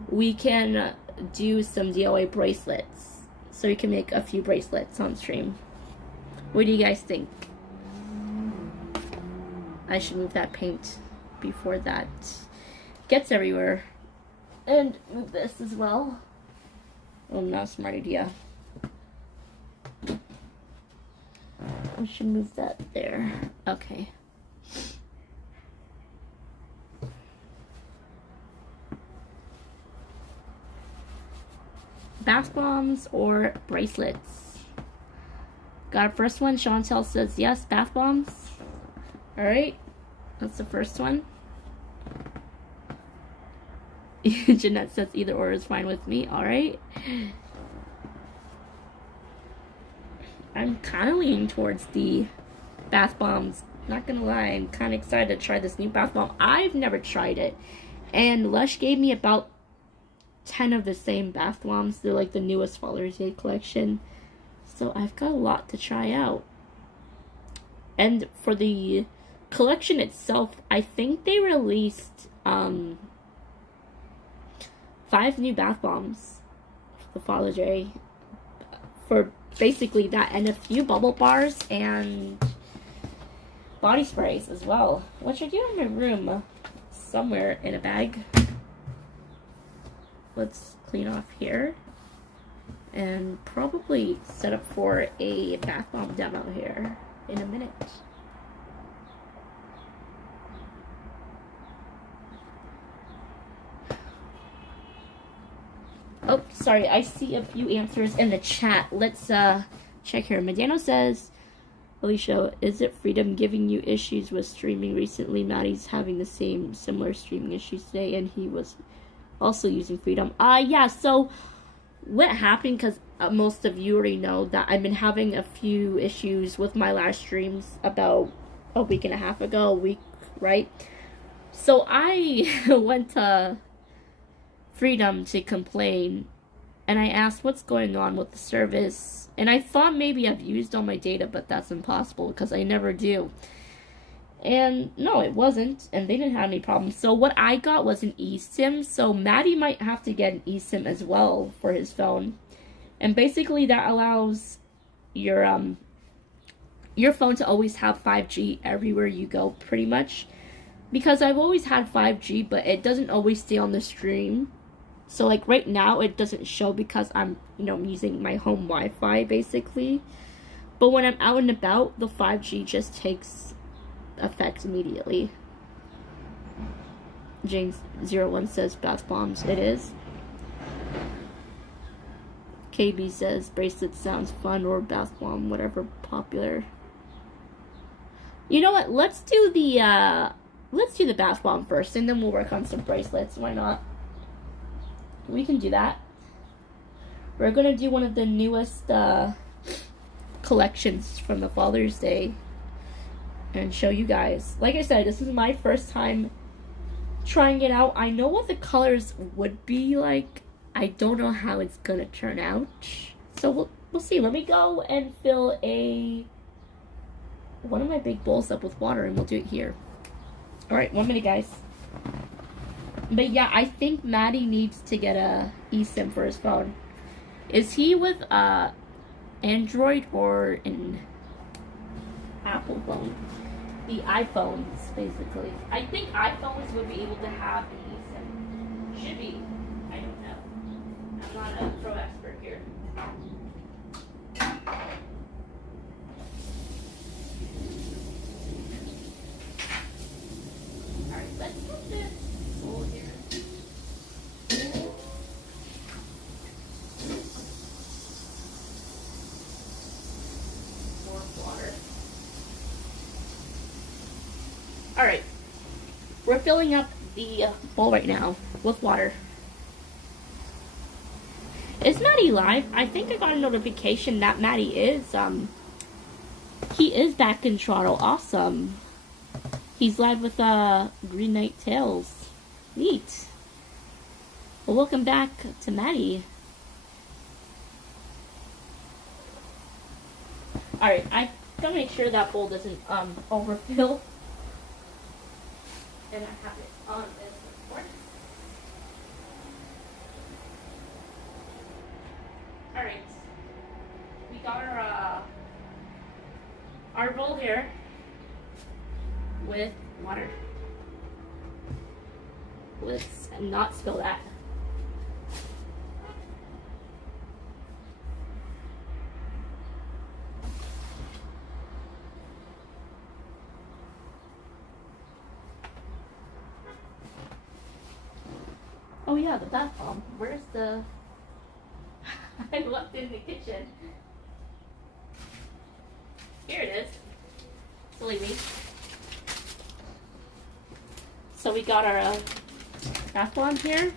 we can do some DIY bracelets. So you can make a few bracelets on stream. What do you guys think? I should move that paint before that gets everywhere. And move this as well. Oh, not a smart idea. I should move that there. Okay. Bath bombs or bracelets? Got a first one. Chantel says yes, bath bombs. Alright. That's the first one. Jeanette says either or is fine with me. Alright. I'm kind of leaning towards the bath bombs. Not gonna lie, I'm kind of excited to try this new bath bomb. I've never tried it. And Lush gave me about 10 of the same bath bombs. They're like the newest Father's Day collection. So I've got a lot to try out. And for the collection itself, I think they released 5 new bath bombs for Father's Day. For basically that, and a few bubble bars and body sprays as well, which I do in my room somewhere in a bag. Let's clean off here and probably set up for a bath bomb demo here in a minute. Oh, sorry, I see a few answers in the chat. Let's check here. Medano says, Alicia, is it Freedom giving you issues with streaming recently? Maddie's having the similar streaming issues today, and he was also using Freedom. Yeah, so what happened, because most of you already know that I've been having a few issues with my last streams about a week and a half ago, right? So I went to Freedom to complain, and I asked what's going on with the service, and I thought maybe I've used all my data, but that's impossible because I never do. And no, it wasn't, and they didn't have any problems. So what I got was an eSIM, so Maddie might have to get an eSIM as well for his phone. And basically that allows your phone to always have 5G everywhere you go, pretty much. Because I've always had 5G, but it doesn't always stay on the stream. So like right now it doesn't show because I'm using my home Wi-Fi basically. But when I'm out and about, the 5G just takes effect immediately. James01 says bath bombs. It is. KB says bracelet sounds fun, or bath bomb, whatever popular. You know what? Let's do the bath bomb first, and then we'll work on some bracelets. Why not? We can do that. We're gonna do one of the newest collections from the Father's Day and show you guys. Like I said, this is my first time trying it out. I know what the colors would be like. I don't know how it's gonna turn out. So we'll see. Let me go and fill one of my big bowls up with water, and we'll do it here. Alright, 1 minute, guys. But yeah, I think Maddie needs to get a eSIM for his phone. Is he with Android or an Apple phone? The iPhones, basically. I think iPhones would be able to have an eSIM. Should be. I don't know. I'm not a pro expert here. Alright, let's put this bowl here. More water. Alright. We're filling up the bowl right now with water. Is Maddie live? I think I got a notification that Maddie is, he is back in Toronto. Awesome. He's live with, Green Knight Tales. Neat. Well, welcome back to Maddie. Alright, I gotta make sure that bowl doesn't, overfill. And I have it on this report. Alright. We got our bowl here with water. Let's not spill that. Oh yeah, the bath bomb. Where's the... I left it in the kitchen. Here it is. Silly me. So we got our bath bomb here.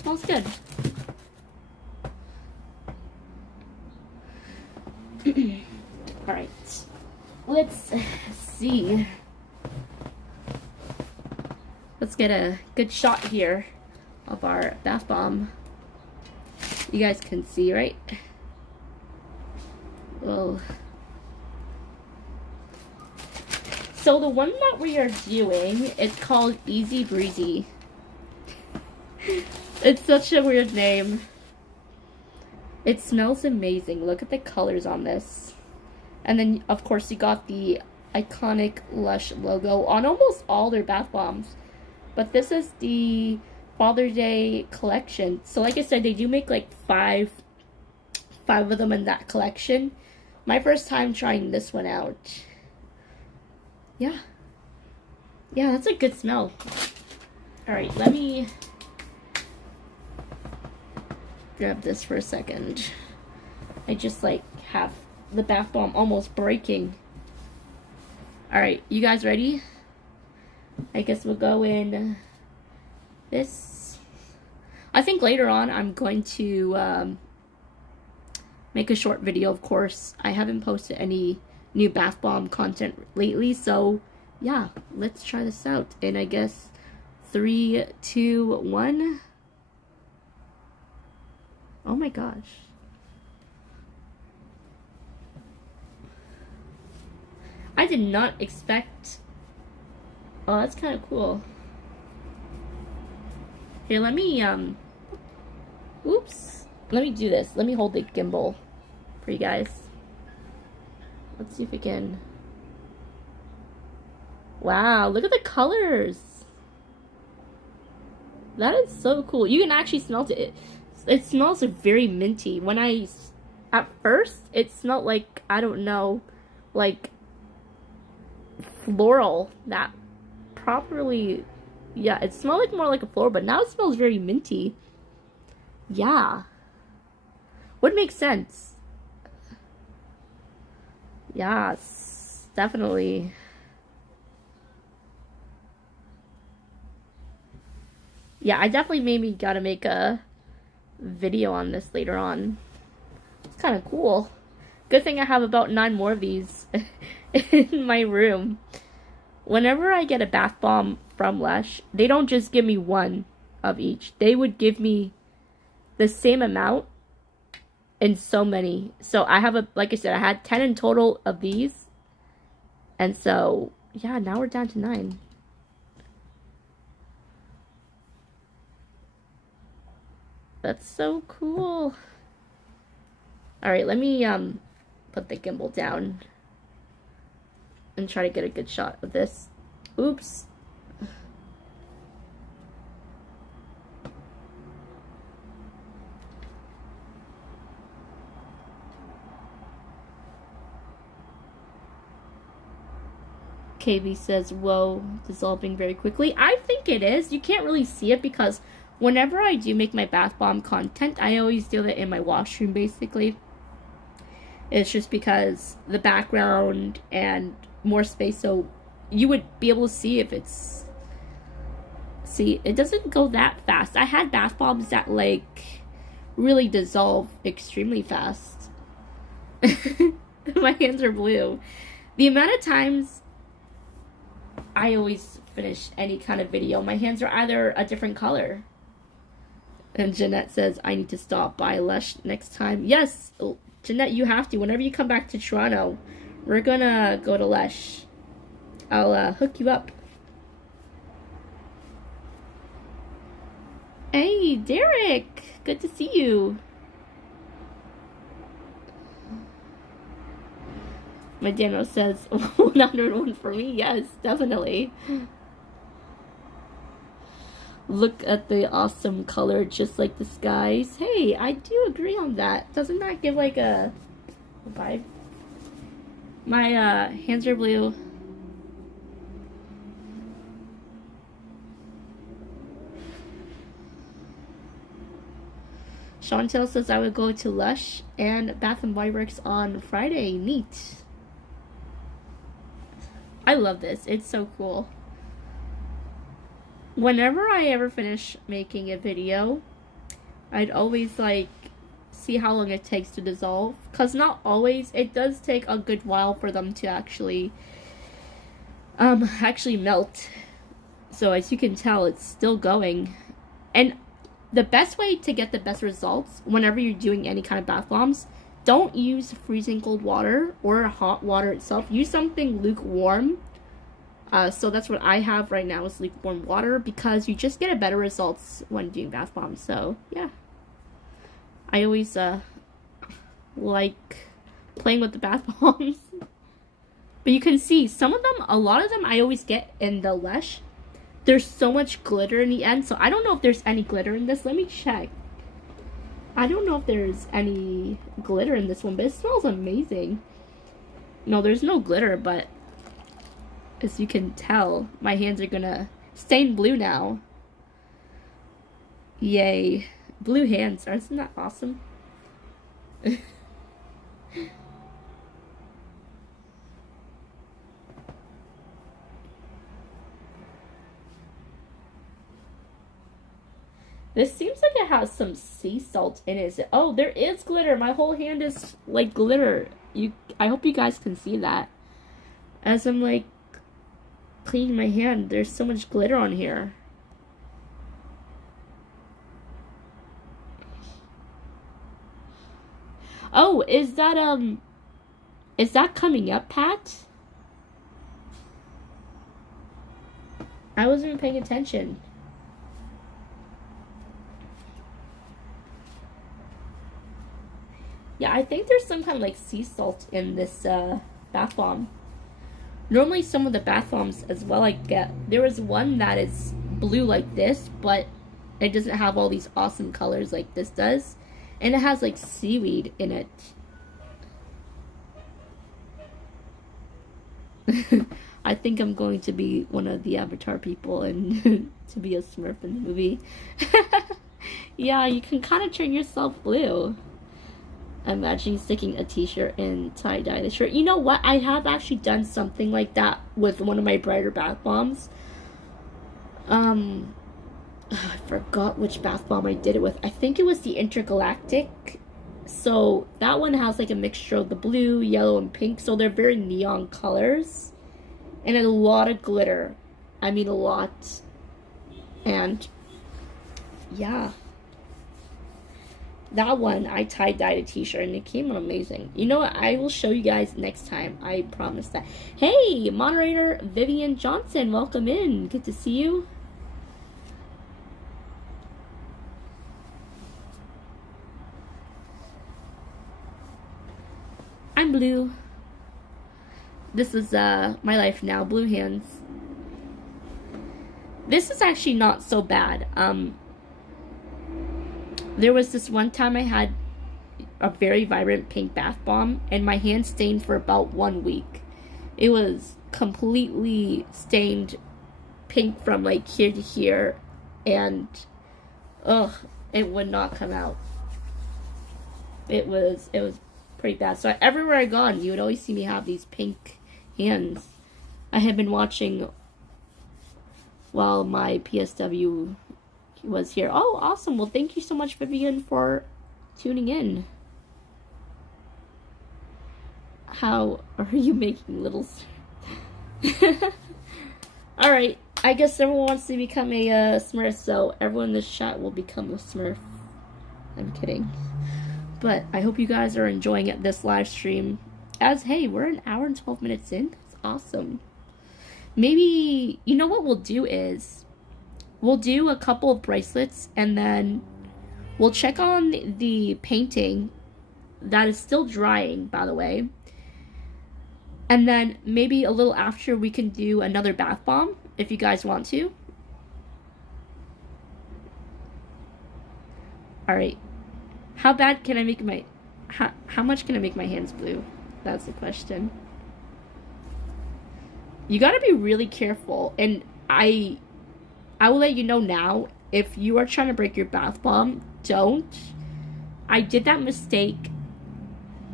Smells good. Alright. Let's see. Let's get a good shot here of our bath bomb. You guys can see, right? Well, so the one that we are doing, it's called Easy Breezy. It's such a weird name. It smells amazing. Look at the colors on this. And then, of course, you got the iconic Lush logo on almost all their bath bombs. But this is the Father's Day collection. So like I said, they do make like five of them in that collection. My first time trying this one out. Yeah, that's a good smell. Alright, let me grab this for a second. I just like have the bath bomb almost breaking. Alright, you guys ready? I guess we'll go in this. I think later on I'm going to make a short video, of course. I haven't posted any new bath bomb content lately, so yeah, let's try this out. And I guess 3, 2, 1. Oh my gosh. I did not expect... Oh, that's kind of cool. Here, let me, oops. Let me do this. Let me hold the gimbal for you guys. Let's see if we can... Wow, look at the colors. That is so cool. You can actually smell it. It smells very minty. When at first, it smelled like, I don't know, like floral. That properly, yeah, it smelled like more like a floral, but now it smells very minty. Yeah. Would make sense. Yes, definitely. Yeah, I definitely maybe gotta make a video on this later on. It's kind of cool. Good thing I have about 9 more of these in my room. Whenever I get a bath bomb from Lush, they don't just give me one of each. They would give me the same amount in so many. So I have like I said, I had 10 in total of these. And so, yeah, now we're down to 9. That's so cool. Alright, let me put the gimbal down and try to get a good shot of this. Oops. KB says, whoa, dissolving very quickly. I think it is. You can't really see it because whenever I do make my bath bomb content, I always do it in my washroom, basically. It's just because the background and more space, so you would be able to see if it's... See, it doesn't go that fast. I had bath bombs that, like, really dissolve extremely fast. My hands are blue. The amount of times I always finish any kind of video, my hands are either a different color. And Jeanette says, I need to stop by Lush next time. Yes, Jeanette, you have to. Whenever you come back to Toronto, we're gonna go to Lush. I'll hook you up. Hey, Derek! Good to see you. My Daniel says, 101 for me. Yes, definitely. Look at the awesome color, just like the skies. Hey, I do agree on that. Doesn't that give like a vibe? My hands are blue. Chantel says I would go to Lush and Bath & Body Works on Friday. Neat. I love this. It's so cool. Whenever I ever finish making a video, I'd always like see how long it takes to dissolve. Because not always. It does take a good while for them to actually melt. So as you can tell, it's still going. And the best way to get the best results whenever you're doing any kind of bath bombs, don't use freezing cold water or hot water itself. Use something lukewarm. So that's what I have right now is lukewarm water because you just get a better results when doing bath bombs. So yeah, I always like playing with the bath bombs. But you can see some of them, a lot of them I always get in the Lush. There's so much glitter in the end, so I don't know if there's any glitter in this. Let me check. I don't know if there's any glitter in this one, but it smells amazing. No, there's no glitter, but as you can tell, my hands are gonna stain blue now. Yay. Blue hands. Isn't that awesome? This seems like it has some sea salt in it. Oh, there is glitter. My whole hand is like glitter. I hope you guys can see that. As I'm like cleaning my hand, there's so much glitter on here. Oh, is that coming up, Pat? I wasn't even paying attention. Yeah, I think there's some kind of like sea salt in this bath bomb. Normally some of the bath bombs as well I get, there is one that is blue like this, but it doesn't have all these awesome colors like this does. And it has like seaweed in it. I think I'm going to be one of the Avatar people and to be a Smurf in the movie. Yeah, you can kind of turn yourself blue. Imagine sticking a t-shirt and tie-dye the shirt. You know what? I have actually done something like that with one of my brighter bath bombs. I forgot which bath bomb I did it with. I think it was the Intergalactic. So that one has like a mixture of the blue, yellow, and pink. So they're very neon colors. And a lot of glitter. I mean, a lot. And yeah. That one, I tie-dyed a t-shirt and it came out amazing. You know what? I will show you guys next time. I promise that. Hey, moderator Vivian Johnson, welcome in. Good to see you. I'm Blue. This is my life now, Blue Hands. This is actually not so bad. There was this one time I had a very vibrant pink bath bomb and my hand stained for about 1 week. It was completely stained pink from like here to here, and it would not come out. It was pretty bad. So everywhere I gone, you would always see me have these pink hands. I had been watching while my PSW was here. Oh, awesome. Well, thank you so much, Vivian, for tuning in. How are you making little... Alright, I guess everyone wants to become a Smurf, so everyone in this chat will become a Smurf. I'm kidding. But I hope you guys are enjoying it, this live stream. As, hey, we're an hour and 12 minutes in. That's awesome. Maybe, you know what we'll do is... we'll do a couple of bracelets and then we'll check on the painting that is still drying, by the way. And then maybe a little after we can do another bath bomb if you guys want to. Alright. How bad can I make my... How much can I make my hands blue? That's the question. You gotta be really careful. And I will let you know now, if you are trying to break your bath bomb, don't. I did that mistake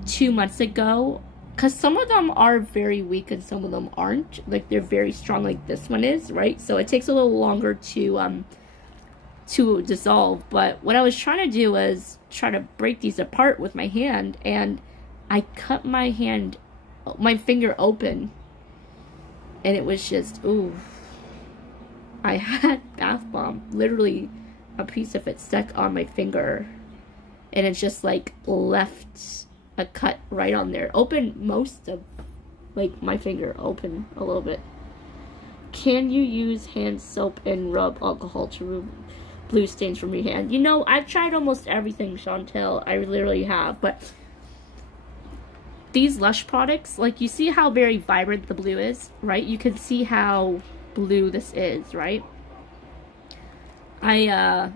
2 months ago, because some of them are very weak and some of them aren't. Like, they're very strong like this one is, right? So it takes a little longer to dissolve. But what I was trying to do was try to break these apart with my hand, and I cut my finger open, and it was just, ooh. I had bath bomb, literally a piece of it stuck on my finger, and it just like left a cut right on there. Open most of like my finger, open a little bit. Can you use hand soap and rub alcohol to remove blue stains from your hand? You know, I've tried almost everything, Chantel. I literally have, but these Lush products, like, you see how very vibrant the blue is, right? You can see how blue this is, right? I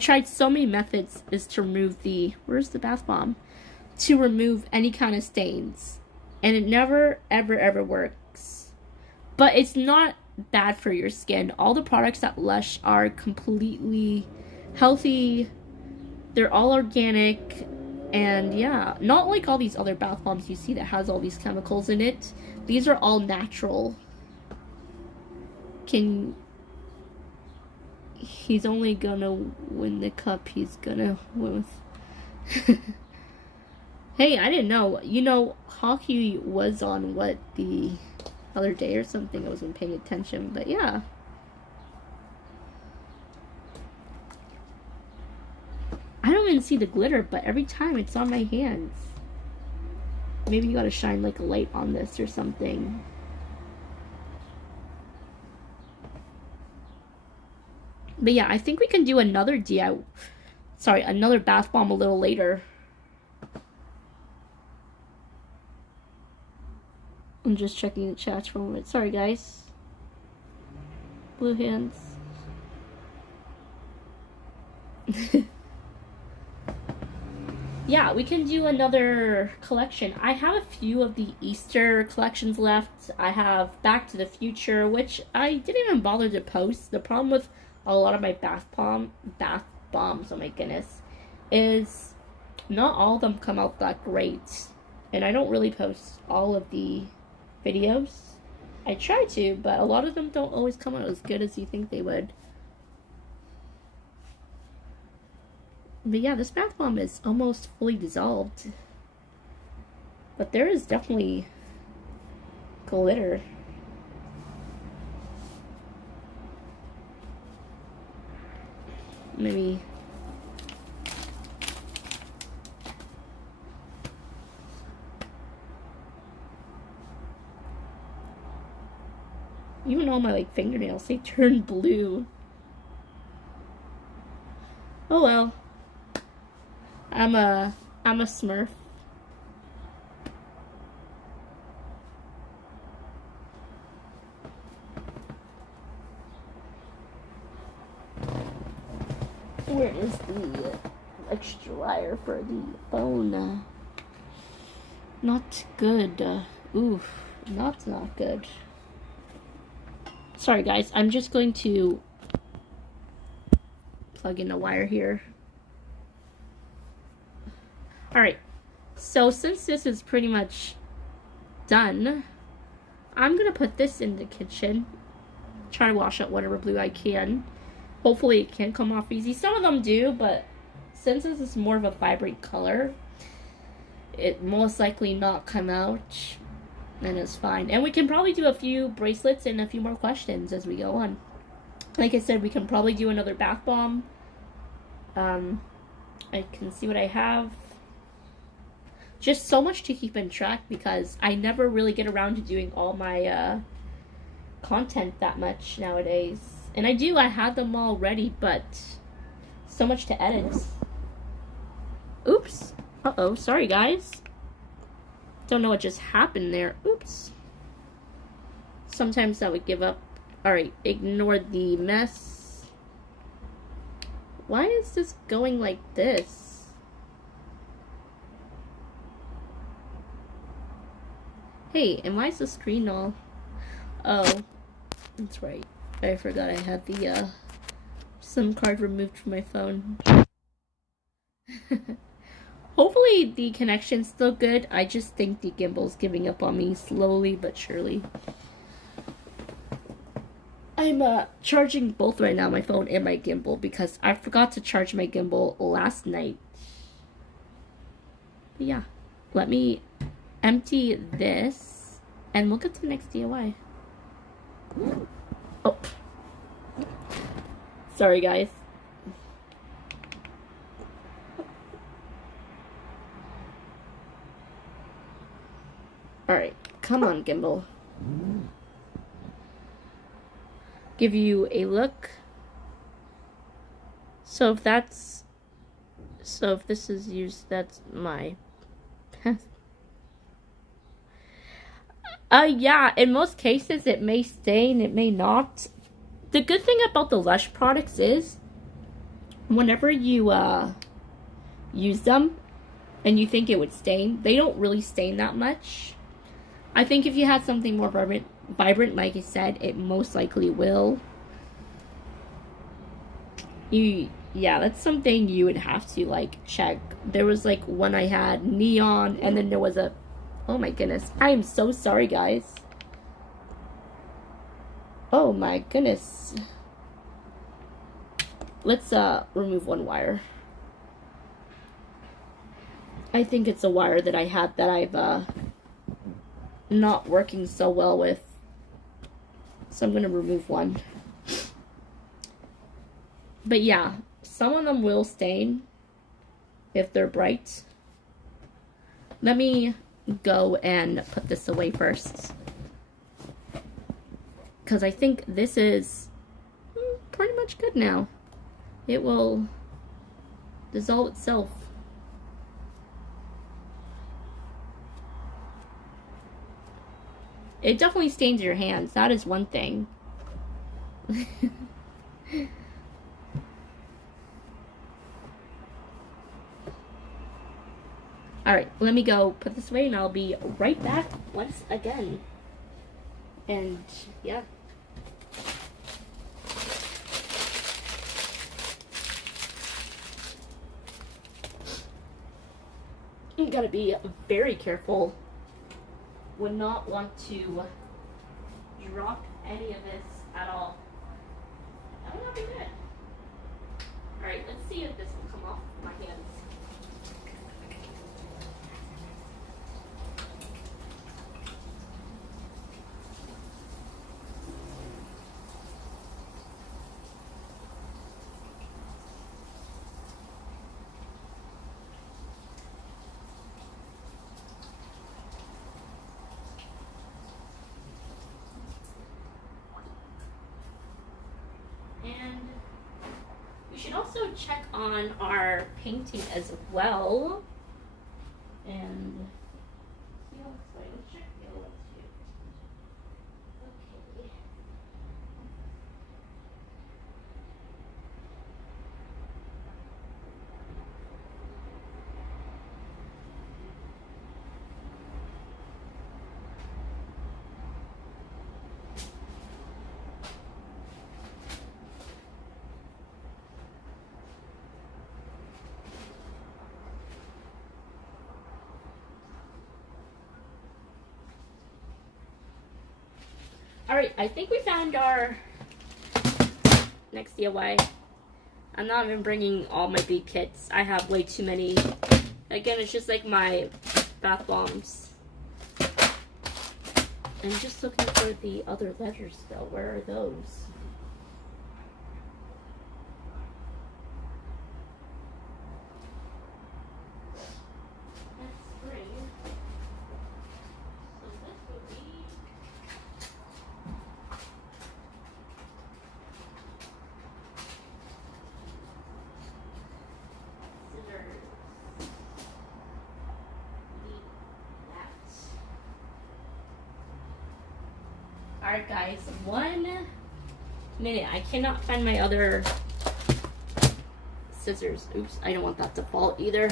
tried so many methods is to remove the, where's the bath bomb? To remove any kind of stains. And it never, ever works. But it's not bad for your skin. All the products at Lush are completely healthy. They're all organic. And yeah, not like all these other bath bombs you see that has all these chemicals in it. These are all natural. He's only gonna win the cup he's gonna win with. Hey, I didn't know. You know, hockey was on, what, the other day or something? I wasn't paying attention, but yeah. I don't even see the glitter, but every time it's on my hands. Maybe you gotta shine like a light on this or something. But yeah, I think we can do another another bath bomb a little later. I'm just checking the chats for a moment. Sorry, guys. Blue hands. Yeah, we can do another collection. I have a few of the Easter collections left. I have Back to the Future, which I didn't even bother to post. The problem with a lot of my bath bombs, oh my goodness, is not all of them come out that great. And I don't really post all of the videos. I try to, but a lot of them don't always come out as good as you think they would. But yeah, this bath bomb is almost fully dissolved. But there is definitely glitter. Maybe. Even all my like fingernails, they turn blue. Oh well. I'm a Smurf. Where is the extra wire for the phone? Not good. Oof, not good. Sorry guys, I'm just going to plug in a wire here. Alright, so since this is pretty much done, I'm gonna put this in the kitchen. Try to wash out whatever blue I can. Hopefully it can come off easy. Some of them do, but since this is more of a vibrant color, it most likely not come out, and it's fine. And we can probably do a few bracelets and a few more questions as we go on. Like I said, we can probably do another bath bomb. I can see what I have. Just so much to keep in track because I never really get around to doing all my content that much nowadays. And I had them all ready, but so much to edit. Oops. Uh-oh, sorry guys. Don't know what just happened there. Oops. Sometimes I would give up. Alright, ignore the mess. Why is this going like this? Hey, and why is the screen all... Oh, that's right. I forgot I had the SIM card removed from my phone. Hopefully the connection's still good. I just think the gimbal's giving up on me slowly but surely. I'm charging both right now, my phone and my gimbal, because I forgot to charge my gimbal last night. But yeah, let me empty this and we'll get to the next DIY. Oh, sorry guys. Alright, come on gimbal. Give you a look. So if this is used, that's my yeah, in most cases it may stain, it may not. The good thing about the Lush products is whenever you use them and you think it would stain, they don't really stain that much. I think if you had something more vibrant, like I said, it most likely will. Yeah, that's something you would have to like check. There was like one I had neon, and then there was a, oh my goodness, I am so sorry guys. Oh my goodness. Let's remove one wire. I think it's a wire that I had that I've not working so well with. So I'm gonna remove one. But yeah, some of them will stain if they're bright. Let me go and put this away first, because I think this is pretty much good now. It will dissolve itself. It definitely stains your hands, that is one thing. Alright, let me go put this away and I'll be right back once again. And yeah. Gotta be very careful. Would not want to drop any of this at all. That would not be good. Alright, let's see if this will come off my hands. And we should also check on our painting as well. And see how it's going. Let's check the other ones too. Okay. Alright, I think we found our next DIY. I'm not even bringing all my bead kits. I have way too many. Again, it's just like my bath bombs. I'm just looking for the other letters though. Where are those? Alright guys, 1 minute. I cannot find my other scissors. Oops, I don't want that to fall either.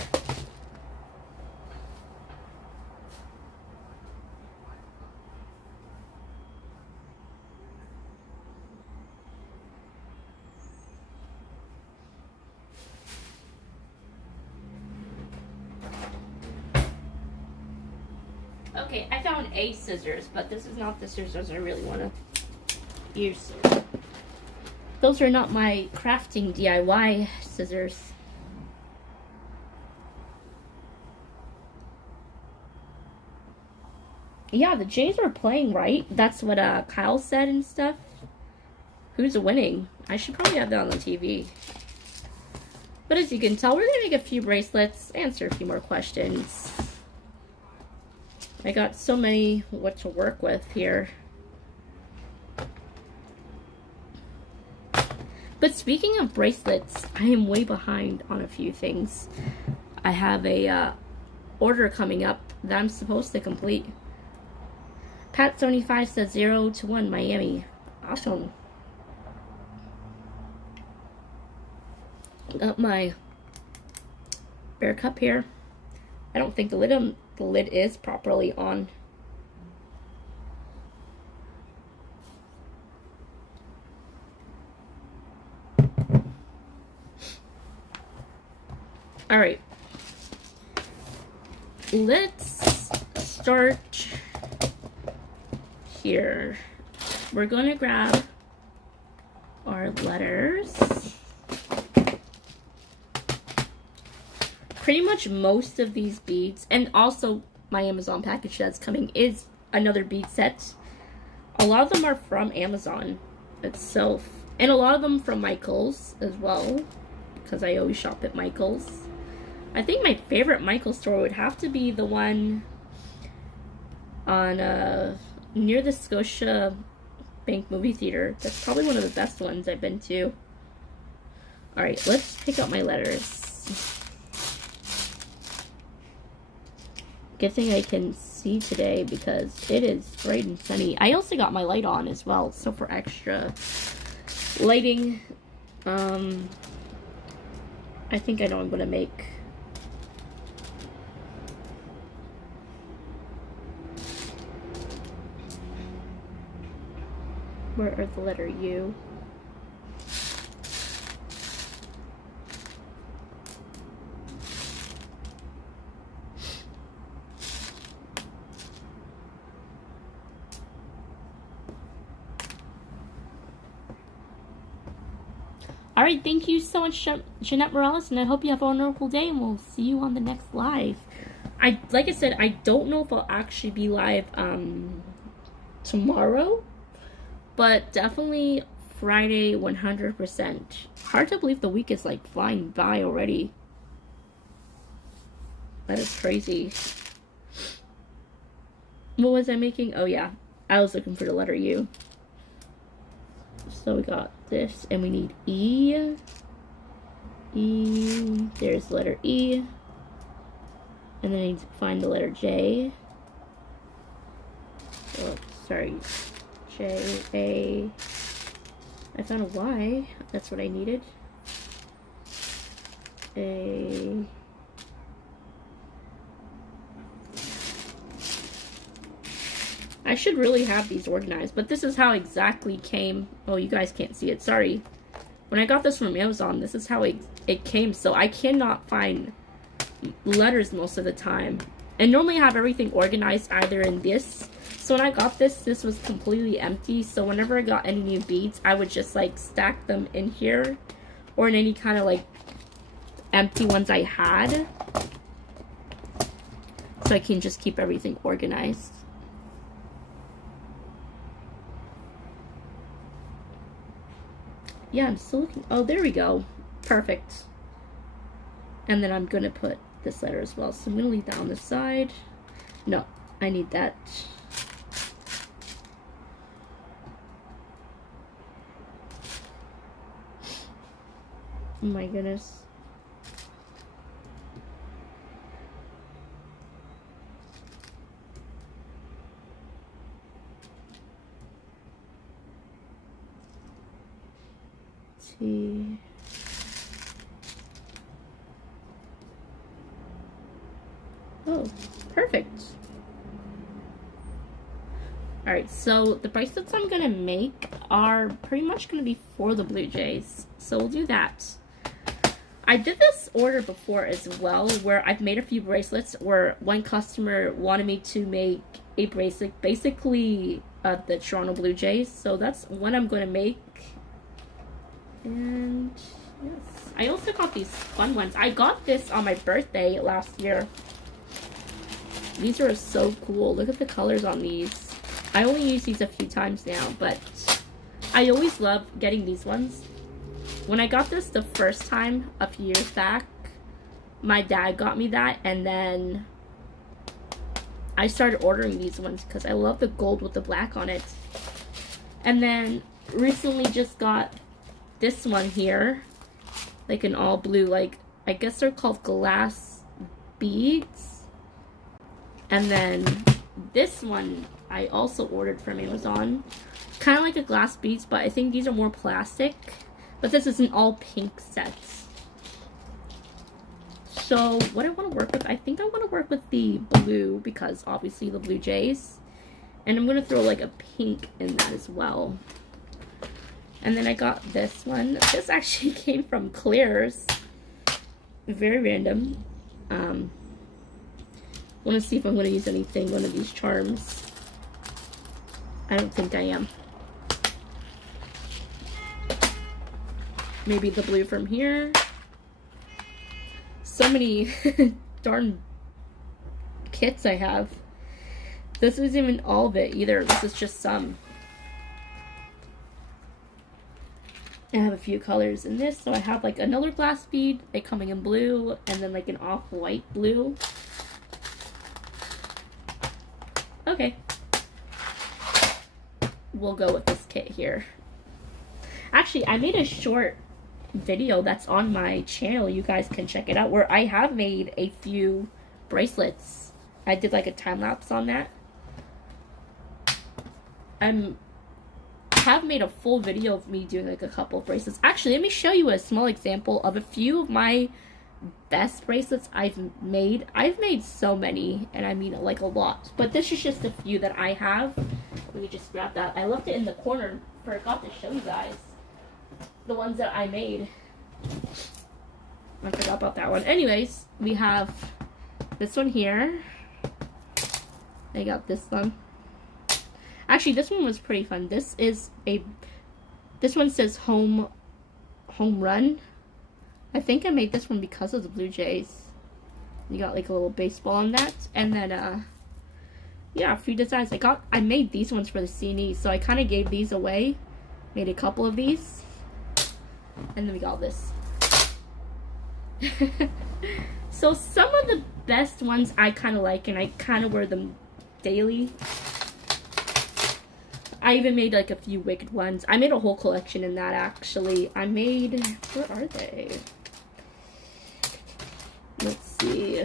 Okay, I found a scissors, but this is not the scissors I really want to use. Those are not my crafting DIY scissors. Yeah, the Jays are playing right. That's what Kyle said and stuff. Who's winning? I should probably have that on the TV. But as you can tell, we're going to make a few bracelets, answer a few more questions. I got so many what to work with here. But speaking of bracelets, I am way behind on a few things. I have a order coming up that I'm supposed to complete. Pat75 says 0 to 1 Miami. Awesome. Got my bear cup here. I don't think the lid is properly on. All right. Let's start here. We're going to grab our letters. Pretty much most of these beads, and also my Amazon package that's coming is another bead set. A lot of them are from Amazon itself, and a lot of them from Michaels as well, because I always shop at Michaels. I think my favorite Michaels store would have to be the one on near the Scotia Bank movie theater. That's probably one of the best ones I've been to. Alright, let's pick up my letters. Good thing I can see today because it is bright and sunny. I also got my light on as well, so for extra lighting, I think I know I'm gonna make. Where are the letter U? Alright, thank you so much, Jeanette Morales, and I hope you have a wonderful day, and we'll see you on the next live. Like I said, I don't know if I'll actually be live tomorrow, but definitely Friday 100%. Hard to believe the week is like flying by already. That is crazy. What was I making? Oh yeah, I was looking for the letter U. So we got this, and we need E. E, there's the letter E. And then I need to find the letter J. Oh, sorry. J, A. I found a Y. That's what I needed. A. I should really have these organized, but this is how exactly came. Oh, you guys can't see it. Sorry. When I got this from Amazon, this is how it came. So I cannot find letters most of the time. And normally I have everything organized either in this. So when I got this was completely empty. So whenever I got any new beads, I would just like stack them in here or in any kind of like empty ones I had. So I can just keep everything organized. Yeah, I'm still looking. Oh, there we go. Perfect. And then I'm going to put this letter as well. So I'm going to leave that on the side. No, I need that. Oh my goodness. T. Oh, perfect. Alright, so the bracelets I'm gonna make are pretty much gonna be for the Blue Jays. So we'll do that. I did this order before as well, where I've made a few bracelets where one customer wanted me to make a bracelet, basically the Toronto Blue Jays. So that's what I'm gonna make. And yes, I also got these fun ones. I got this on my birthday last year. These are so cool. Look at the colors on these. I only use these a few times now, but I always love getting these ones. When I got this the first time a few years back, my dad got me that, and then I started ordering these ones because I love the gold with the black on it. And then recently just got this one here, like an all blue, like I guess they're called glass beads. And then this one I also ordered from Amazon, kind of like a glass beads, but I think these are more plastic. But this is an all pink set. So what I want to work with, I think I want to work with the blue, because obviously the Blue Jays, and I'm going to throw like a pink in that as well. And then I got this one. This actually came from Claire's. Very random. Want to see if I'm going to use one of these charms. I don't think I am. Maybe the blue from here. So many darn kits I have. This isn't even all of it either. This is just some. I have a few colors in this. So I have like another glass bead, like coming in blue, and then like an off-white blue. Okay. We'll go with this kit here. Actually, I made a short video that's on my channel. You guys can check it out, where I have made a few bracelets. I did like a time lapse on that. I have made a full video of me doing like a couple of bracelets. Actually, let me show you a small example of a few of my best bracelets I've made. I've made so many, and I mean like a lot, but this is just a few that I have. Let me just grab that. I left it in the corner, forgot to show you guys the ones that I made. I forgot about that one. Anyways, we have this one here. I got this one. Actually, this one was pretty fun. This one says home home run. I think I made this one because of the Blue Jays. You got like a little baseball on that. And then, yeah, a few designs. I made these ones for the CNE, so I kind of gave these away. Made a couple of these. And then we got this. So some of the best ones I kind of like, and I kind of wear them daily. I even made like a few Wicked ones. I made a whole collection in that, actually. I made, where are they? Let's see.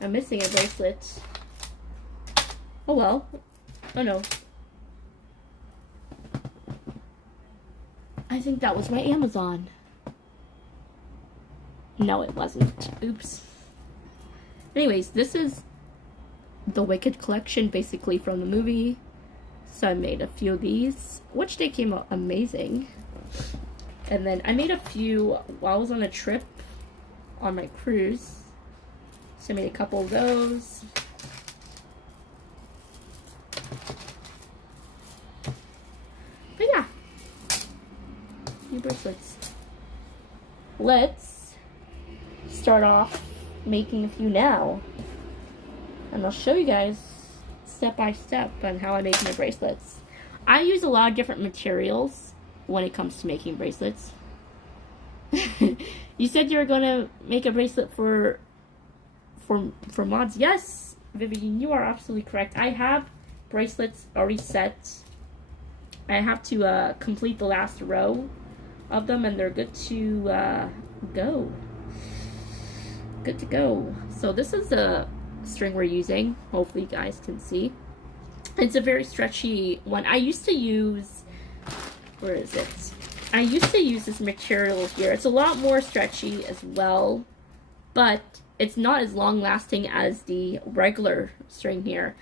I'm missing a bracelet. Oh well. Oh no. I think that was my Amazon. No, it wasn't. Oops. Anyways, this is the Wicked collection, basically, from the movie. So I made a few of these, which they came out amazing. And then I made a few while I was on a trip on my cruise. So I made a couple of those. But yeah, a few bracelets. Let's start off making a few now. And I'll show you guys step by step on how I make my bracelets. I use a lot of different materials when it comes to making bracelets. You said you were gonna make a bracelet for mods. Yes, Vivian, you are absolutely correct. I have bracelets already set. I have to complete the last row of them, and they're good to go. Good to go. So this is the string we're using. Hopefully you guys can see. It's a very stretchy one. I used to use, where is it? I used to use this material here. It's a lot more stretchy as well, but it's not as long lasting as the regular string here.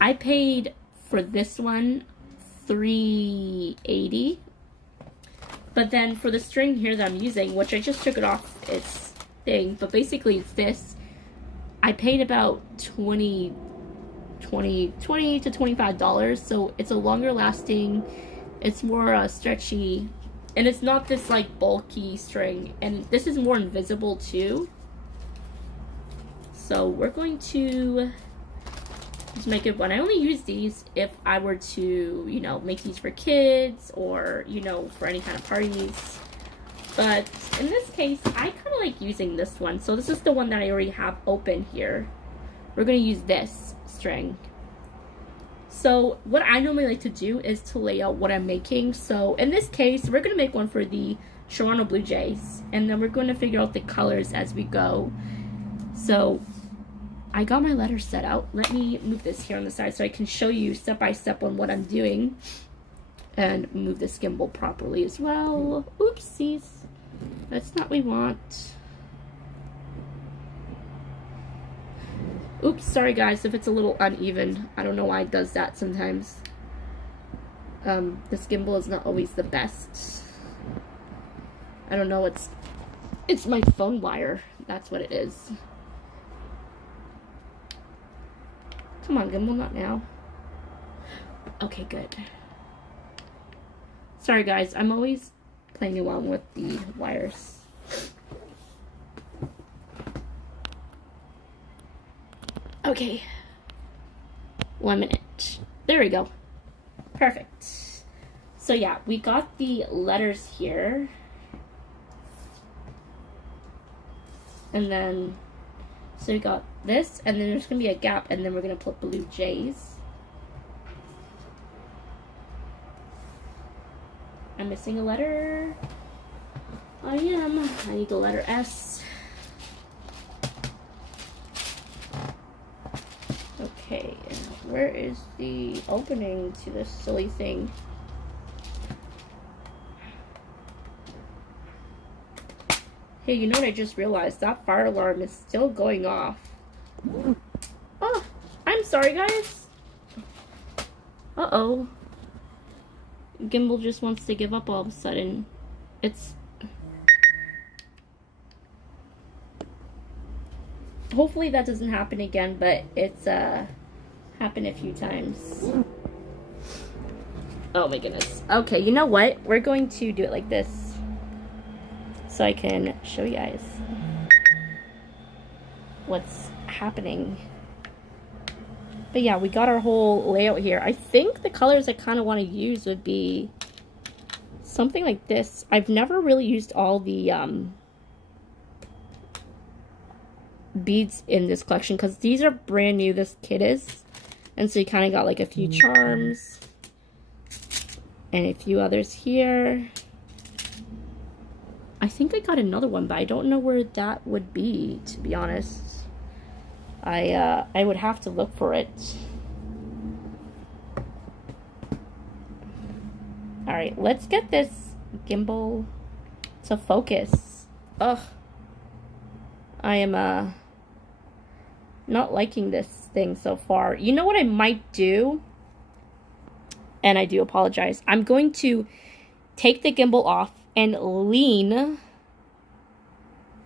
I paid for this one $3.80, but then for the string here that I'm using, which I just took it off its thing, but basically it's this, I paid about $20 to $25, so it's a longer lasting, it's more stretchy, and it's not this like bulky string, and this is more invisible too. So we're going to just make it one. I only use these if I were to, you know, make these for kids or, you know, for any kind of parties. But in this case, I kind of like using this one. So this is the one that I already have open here. We're going to use this string. So what I normally like to do is to lay out what I'm making. So in this case, we're going to make one for the Toronto Blue Jays. And then we're going to figure out the colors as we go. So I got my letters set out. Let me move this here on the side so I can show you step by step on what I'm doing. And move this gimbal properly as well. Oopsies. That's not what we want. Oops, sorry guys if it's a little uneven. I don't know why it does that sometimes. This gimbal is not always the best. I don't know, it's my phone wire. That's what it is. Come on, gimbal, not now. Okay, good. Sorry guys, I'm always playing around with the wires. Okay. 1 minute. There we go. Perfect. So yeah, we got the letters here. And then, so we got this, and then there's going to be a gap, and then we're going to put Blue Jays. I'm missing a letter. I am. I need the letter S. Okay, where is the opening to this silly thing? Hey, you know what I just realized? That fire alarm is still going off. Oh, I'm sorry, guys. Uh-oh. Gimbal just wants to give up all of a sudden. It's... Hopefully that doesn't happen again, but it's happened a few times. Oh my goodness. Okay, you know what? We're going to do it like this so I can show you guys what's happening. But yeah, we got our whole layout here. I think the colors I kind of want to use would be something like this. I've never really used all the beads in this collection because these are brand new, this kit is. And so you kind of got like a few charms and a few others here. I think I got another one, but I don't know where that would be, to be honest. I would have to look for it. Alright, let's get this gimbal to focus. Ugh. I am not liking this thing so far. You know what I might do? And I do apologize. I'm going to take the gimbal off and lean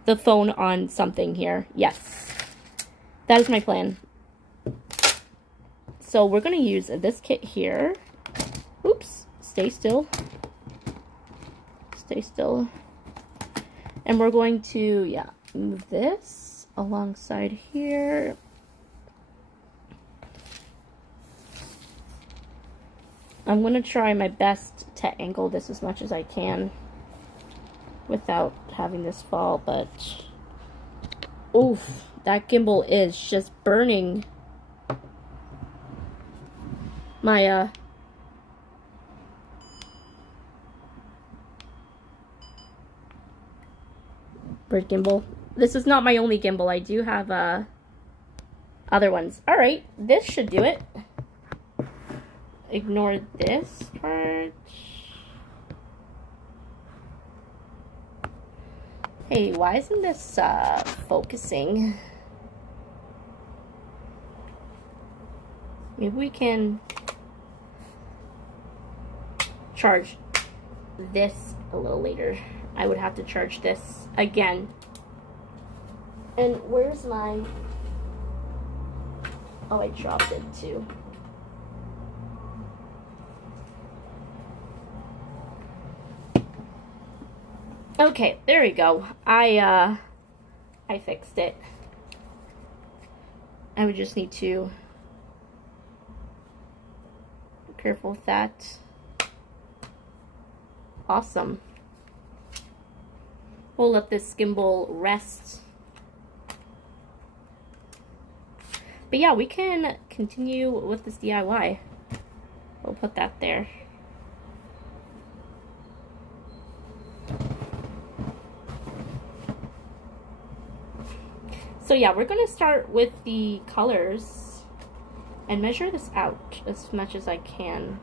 the phone on something here. Yes. That is my plan. So we're going to use this kit here. Oops. Stay still. Stay still. And we're going to, yeah, move this alongside here. I'm going to try my best to angle this as much as I can without having this fall, but oof, that gimbal is just burning my bird gimbal. This is not my only gimbal. I do have other ones. All right, this should do it. Ignore this part. Hey, why isn't this focusing? Maybe we can charge this a little later. I would have to charge this again. And where's my... Oh, I dropped it too. Okay, there we go. I fixed it. I would just need to be careful with that. Awesome. We'll let this gimbal rest. But yeah, we can continue with this DIY. We'll put that there. So yeah, we're going to start with the colors and measure this out as much as I can.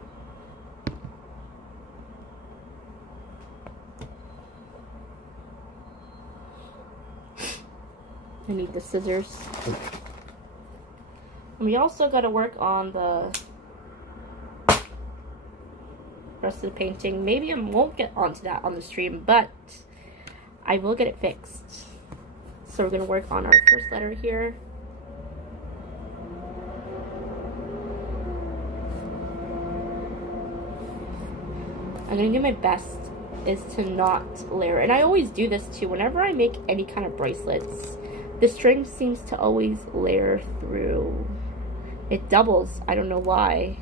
I need the scissors. And we also got to work on the rest of the painting. Maybe I won't get onto that on the stream, but I will get it fixed. So we're going to work on our first letter here. I'm going to do my best is to not layer. And I always do this too. Whenever I make any kind of bracelets, the string seems to always layer through. It doubles. I don't know why.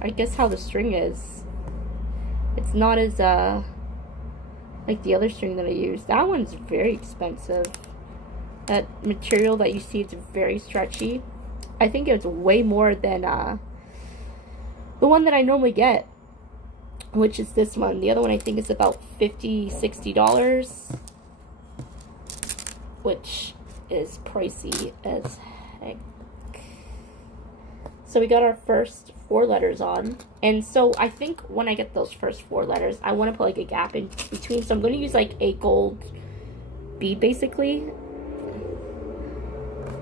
I guess how the string is. It's not as like the other string that I use. That one's very expensive. That material that you see, it's very stretchy. I think it's way more than the one that I normally get, which is this one. The other one I think is about $50, $60, which is pricey as heck. So we got our first 4 letters on. And so I think when I get those first 4 letters, I want to put like a gap in between. So I'm going to use like a gold bead basically.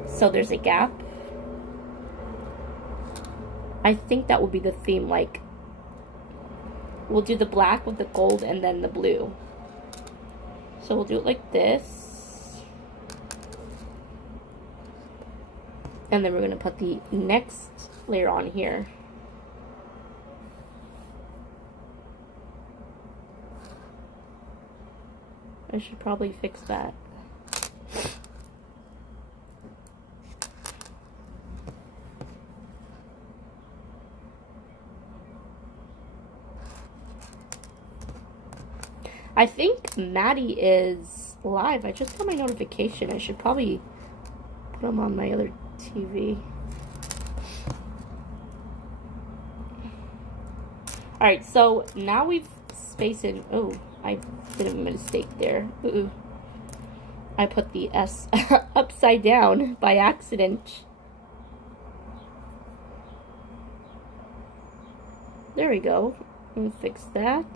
So there's a gap. I think that will be the theme, like we'll do the black with the gold and then the blue. So we'll do it like this. And then we're going to put the next layer on here. I should probably fix that. I think Maddie is live. I just got my notification. I should probably put him on my other TV. Alright, so now we've spaced in. Oh, I did a mistake there. Ooh. I put the S upside down by accident. There we go. Let me fix that.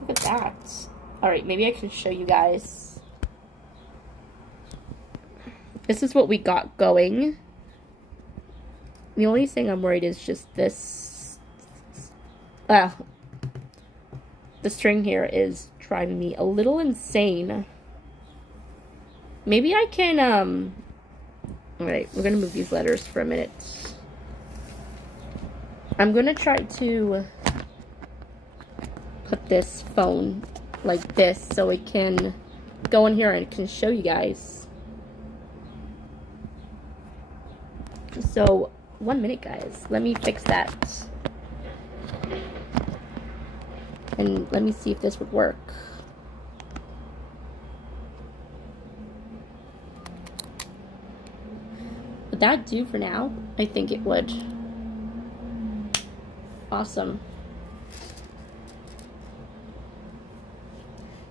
Look at that. Alright, maybe I can show you guys. This is what we got going. The only thing I'm worried is just this. The string here is driving me a little insane. Maybe I can, Alright, we're gonna move these letters for a minute. I'm gonna try to put this phone like this so it can go in here and it can show you guys. So, 1 minute, guys. Let me fix that. And let me see if this would work. Would that do for now? I think it would. Awesome.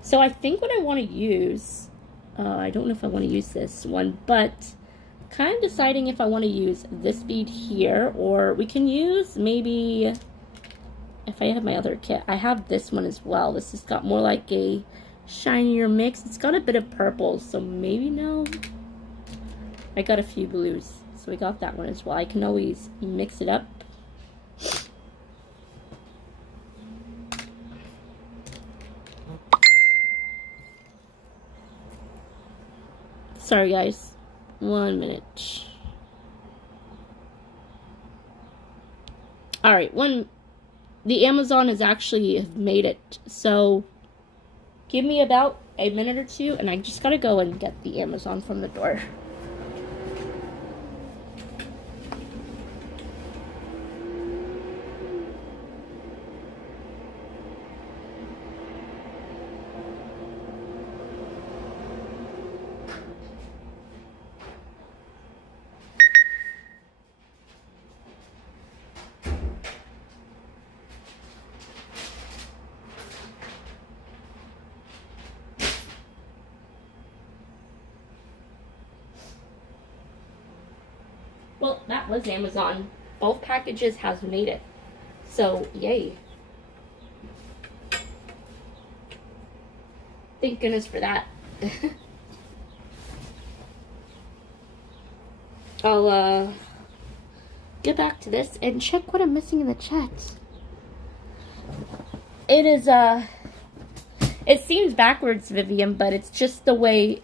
So I think what I want to use, I don't know if I want to use this one, but kind of deciding if I want to use this bead here, or we can use maybe, if I have my other kit, I have this one as well. This has got more like a shinier mix. It's got a bit of purple, so maybe no. I got a few blues, so we got that one as well. I can always mix it up. Sorry guys. 1 minute. Alright, the Amazon has actually made it. So, give me about a minute or two, and I just gotta go and get the Amazon from the door. Well, that was Amazon. Both packages has made it. So, yay. Thank goodness for that. I'll, get back to this and check what I'm missing in the chat. It is, it seems backwards, Vivian, but it's just the way...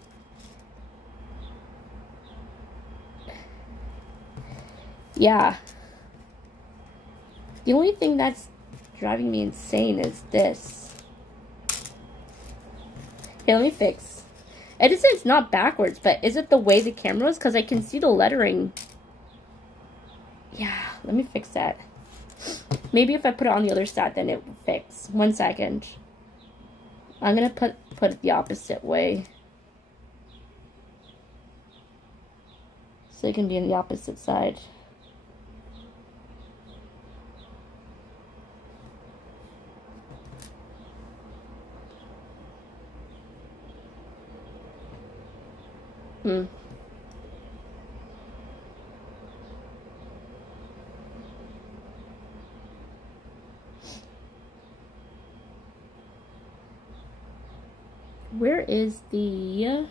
Yeah. The only thing that's driving me insane is this. Here, let me fix. It isn't, it's not backwards, but is it the way the camera is? Because I can see the lettering. Yeah, let me fix that. Maybe if I put it on the other side, then it will fix. 1 second. I'm going to put it the opposite way. So it can be on the opposite side. Where is the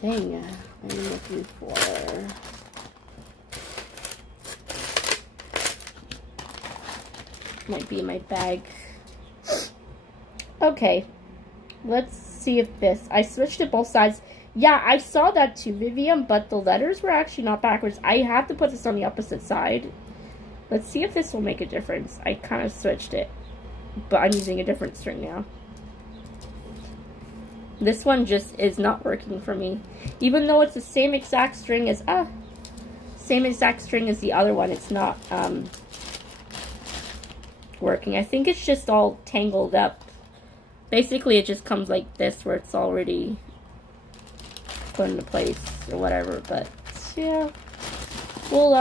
thing I'm looking for? Might be in my bag. Okay. Let's see if this... I switched it both sides. Yeah, I saw that too, Vivian, but the letters were actually not backwards. I have to put this on the opposite side. Let's see if this will make a difference. I kind of switched it, but I'm using a different string now. This one just is not working for me. Even though it's the same exact string as, same exact string as the other one, it's not, working. I think it's just all tangled up. Basically, it just comes like this, where it's already put into place or whatever, but yeah, we'll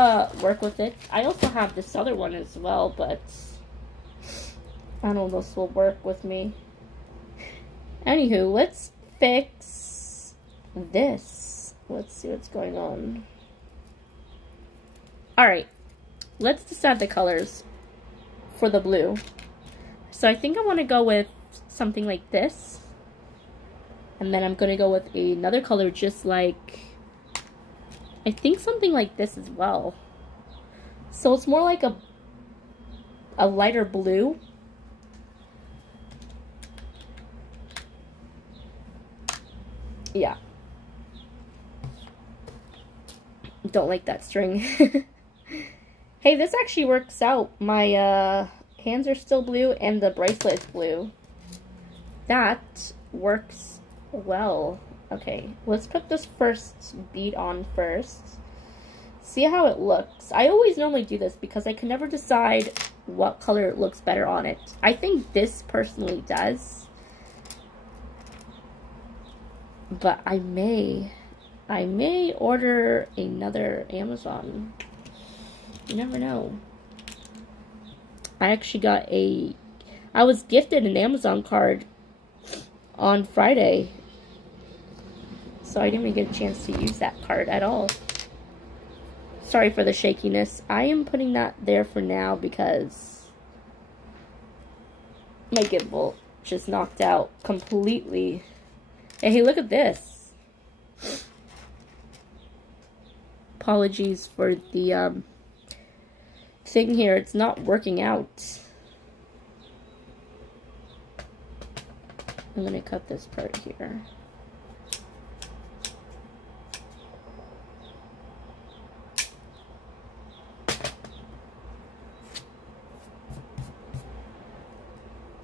work with it. I also have this other one as well, but I don't know if this will work with me. Anywho, let's fix this. Let's see what's going on. Alright, let's decide the colors for the blue. So I think I want to go with something like this. And then I'm going to go with another color just like, I think something like this as well. So it's more like a lighter blue. Yeah. Don't like that string. Hey, this actually works out. My hands are still blue and the bracelet is blue. That works well. Okay, let's put this first bead on first. See how it looks. I always normally do this because I can never decide what color looks better on it. I think this personally does. But I may order another Amazon. You never know. I was gifted an Amazon card on Friday. So I didn't even get a chance to use that card at all. Sorry for the shakiness. I am putting that there for now because my gimbal just knocked out completely. Hey, look at this. Apologies for the thing here. It's not working out. I'm gonna cut this part here.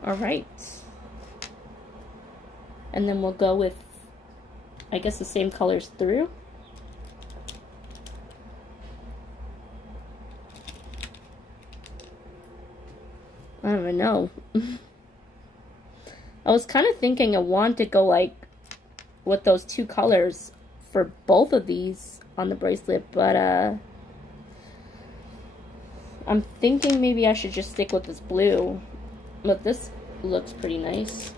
All right. And then we'll go with, I guess, the same colors through. I don't even know. I was kind of thinking I wanted to go like with those two colors for both of these on the bracelet, but I'm thinking maybe I should just stick with this blue. But this looks pretty nice.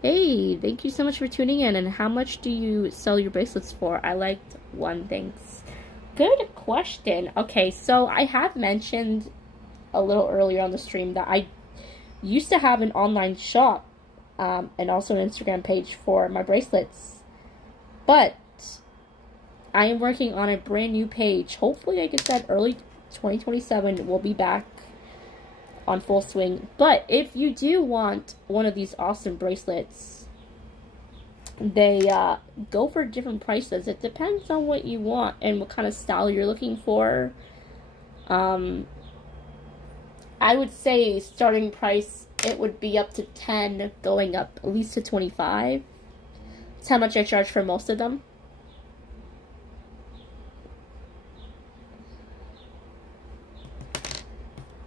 Hey, thank you so much for tuning in. And how much do you sell your bracelets for? I liked one, thanks. Good question. Okay, so I have mentioned a little earlier on the stream that I used to have an online shop and also an Instagram page for my bracelets. But I am working on a brand new page. Hopefully, like I said, early 2027 we'll be back on full swing. But if you do want one of these awesome bracelets, they go for different prices. It depends on what you want and what kind of style you're looking for. I would say starting price, it would be up to 10, going up at least to 25. That's how much I charge for most of them.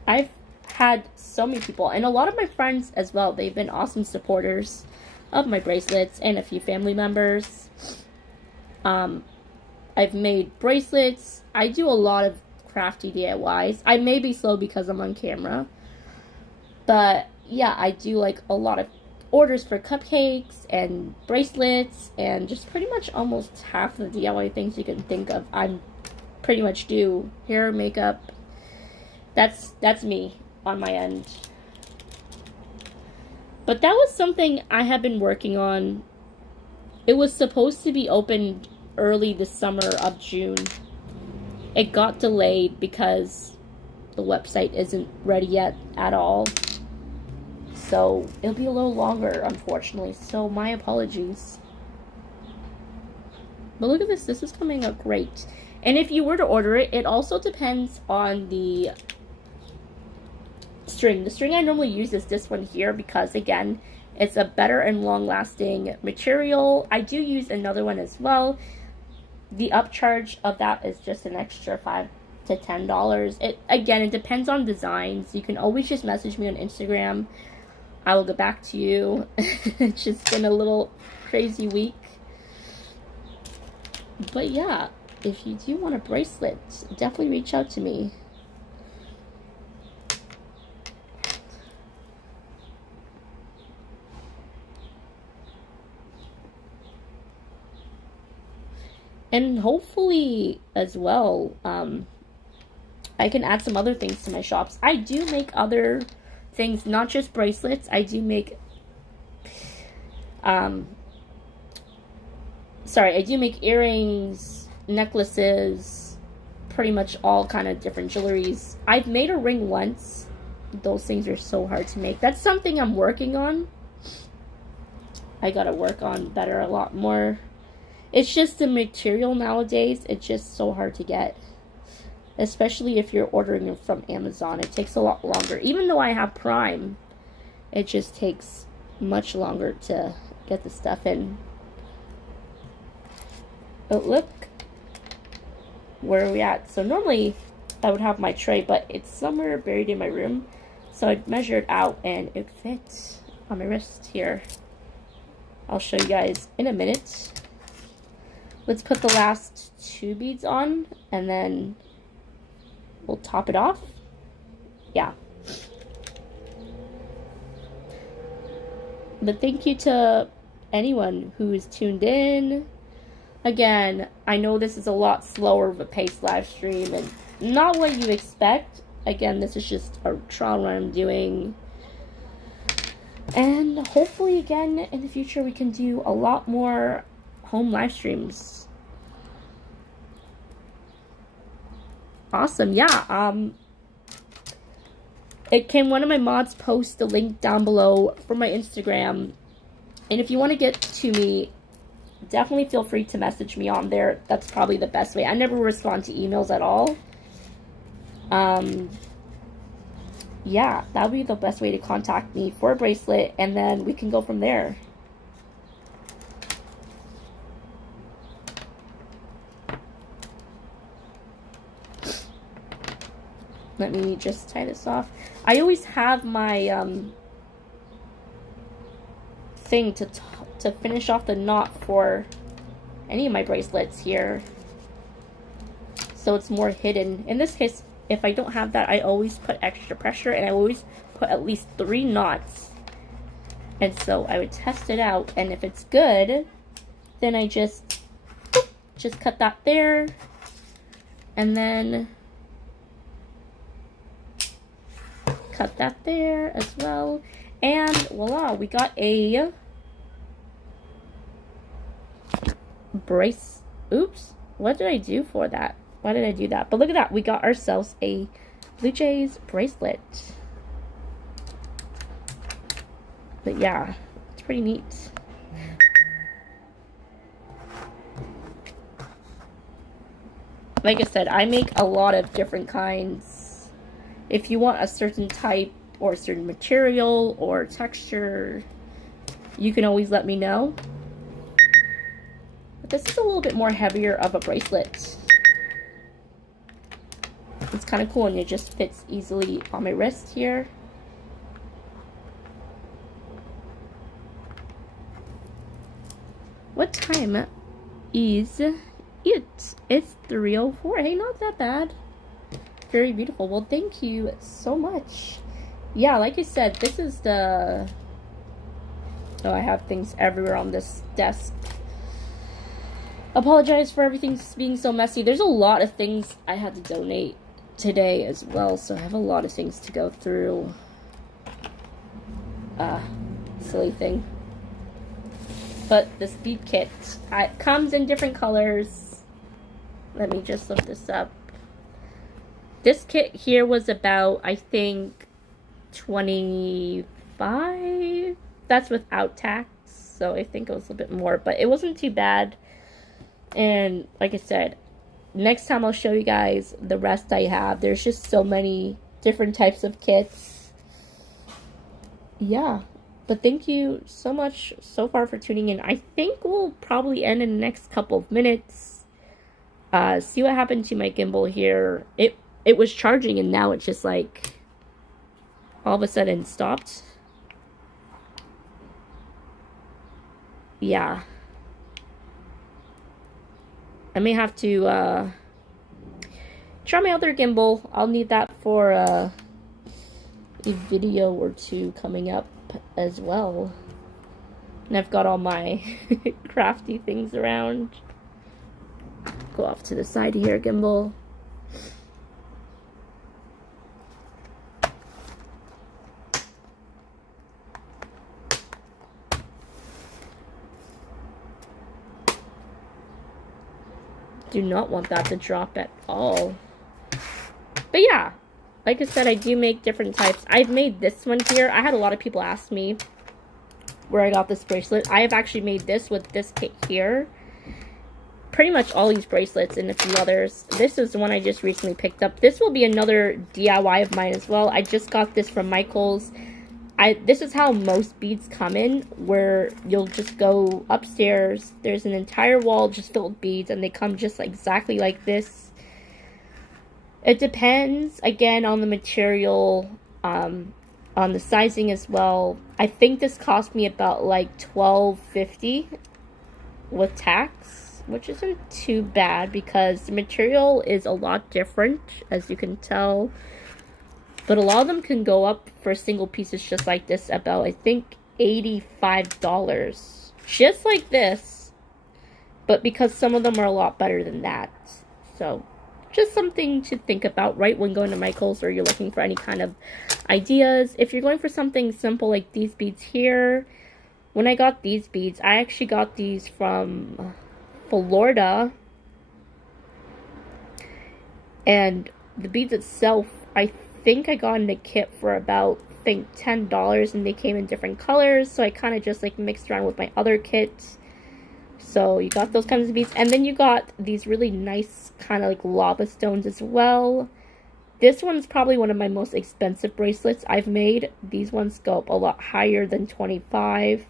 I've had so many people, and a lot of my friends as well, they've been awesome supporters of my bracelets, and a few family members. I've made bracelets. I do a lot of crafty DIYs. I may be slow because I'm on camera, but yeah, I do like a lot of orders for cupcakes and bracelets, and just pretty much almost half the DIY things you can think of. I'm pretty much do hair, makeup. That's me on my end. But that was something I have been working on. It was supposed to be opened early this summer of June. It got delayed because the website isn't ready yet at all. So it'll be a little longer, unfortunately. So my apologies. But look at this. This is coming out great. And if you were to order it, it also depends on the string. The string I normally use is this one here because, again, it's a better and long-lasting material. I do use another one as well. The upcharge of that is just an extra $5 to $10. Again, it depends on designs. You can always just message me on Instagram. I will get back to you. It's just been a little crazy week. But yeah, if you do want a bracelet, definitely reach out to me. And hopefully, as well, I can add some other things to my shops. I do make other things, not just bracelets. I do make, I do make earrings, necklaces, pretty much all kind of different jewelries. I've made a ring once. Those things are so hard to make. That's something I'm working on. I gotta work on better a lot more. It's just the material nowadays. It's just so hard to get. Especially if you're ordering it from Amazon. It takes a lot longer. Even though I have Prime, it just takes much longer to get the stuff in. But look where are we at. So normally I would have my tray, but it's somewhere buried in my room. So I measured out and it fits on my wrist here. I'll show you guys in a minute. Let's put the last 2 beads on and then we'll top it off. Yeah. But thank you to anyone who's tuned in. Again, I know this is a lot slower of a paced live stream and not what you expect. Again, this is just a trial run I'm doing. And hopefully, again, in the future, we can do a lot more home live streams. Awesome. Yeah. One of my mods post the link down below for my Instagram. And if you want to get to me, definitely feel free to message me on there. That's probably the best way. I never respond to emails at all. Yeah, that would be the best way to contact me for a bracelet, and then we can go from there. Let me just tie this off. I always have my thing to finish off the knot for any of my bracelets here, so it's more hidden. In this case, if I don't have that, I always put extra pressure, and I always put at least 3 knots. And so I would test it out, and if it's good, then I just cut that there, and then cut that there as well, and voila, we got a brace. Oops, what did I do for that? Why did I do that? But look at that, we got ourselves a Blue Jays bracelet. But yeah, it's pretty neat. Like I said, I make a lot of different kinds. If you want a certain type or a certain material or texture, you can always let me know. But this is a little bit more heavier of a bracelet. It's kind of cool, and it just fits easily on my wrist here. What time is it? It's 3:04. Hey, not that bad. Very beautiful. Well, thank you so much. Yeah, like I said, this is the... Oh, I have things everywhere on this desk. Apologize for everything being so messy. There's a lot of things I had to donate today as well, so I have a lot of things to go through. Silly thing. But the speed kit, it comes in different colors. Let me just look this up. This kit here was about, I think, $25. That's without tax, so I think it was a bit more, but it wasn't too bad. And like I said, next time I'll show you guys the rest I have. There's just so many different types of kits. Yeah, but thank you so much so far for tuning in. I think we'll probably end in the next couple of minutes. See what happened to my gimbal here. It was charging and now it's just like all of a sudden stopped. Yeah. I may have to try my other gimbal. I'll need that for a video or two coming up as well. And I've got all my crafty things around. Go off to the side here, gimbal. Do not want that to drop at all. But yeah, like I said, I do make different types. I've made this one here. I had a lot of people ask me where I got this bracelet. I have actually made this with this kit here. Pretty much all these bracelets and a few others. This is the one I just recently picked up. This will be another DIY of mine as well. I just got this from Michaels. This is how most beads come in, where you'll just go upstairs. There's an entire wall just filled with beads, and they come just exactly like this. It depends, again, on the material, on the sizing as well. I think this cost me about like $12.50 with tax, which isn't too bad because the material is a lot different, as you can tell. But a lot of them can go up for single pieces just like this about, I think, $85. Just like this. But because some of them are a lot better than that. So, just something to think about, right, when going to Michaels or you're looking for any kind of ideas. If you're going for something simple like these beads here, when I got these beads, I actually got these from Florida. And the beads itself, I think I got in the kit for about, I think, $10, and they came in different colors, so I kind of just like mixed around with my other kit. So you got those kinds of beads, and then you got these really nice kind of like lava stones as well. This one's probably one of my most expensive bracelets I've made. These ones go up a lot higher than $25.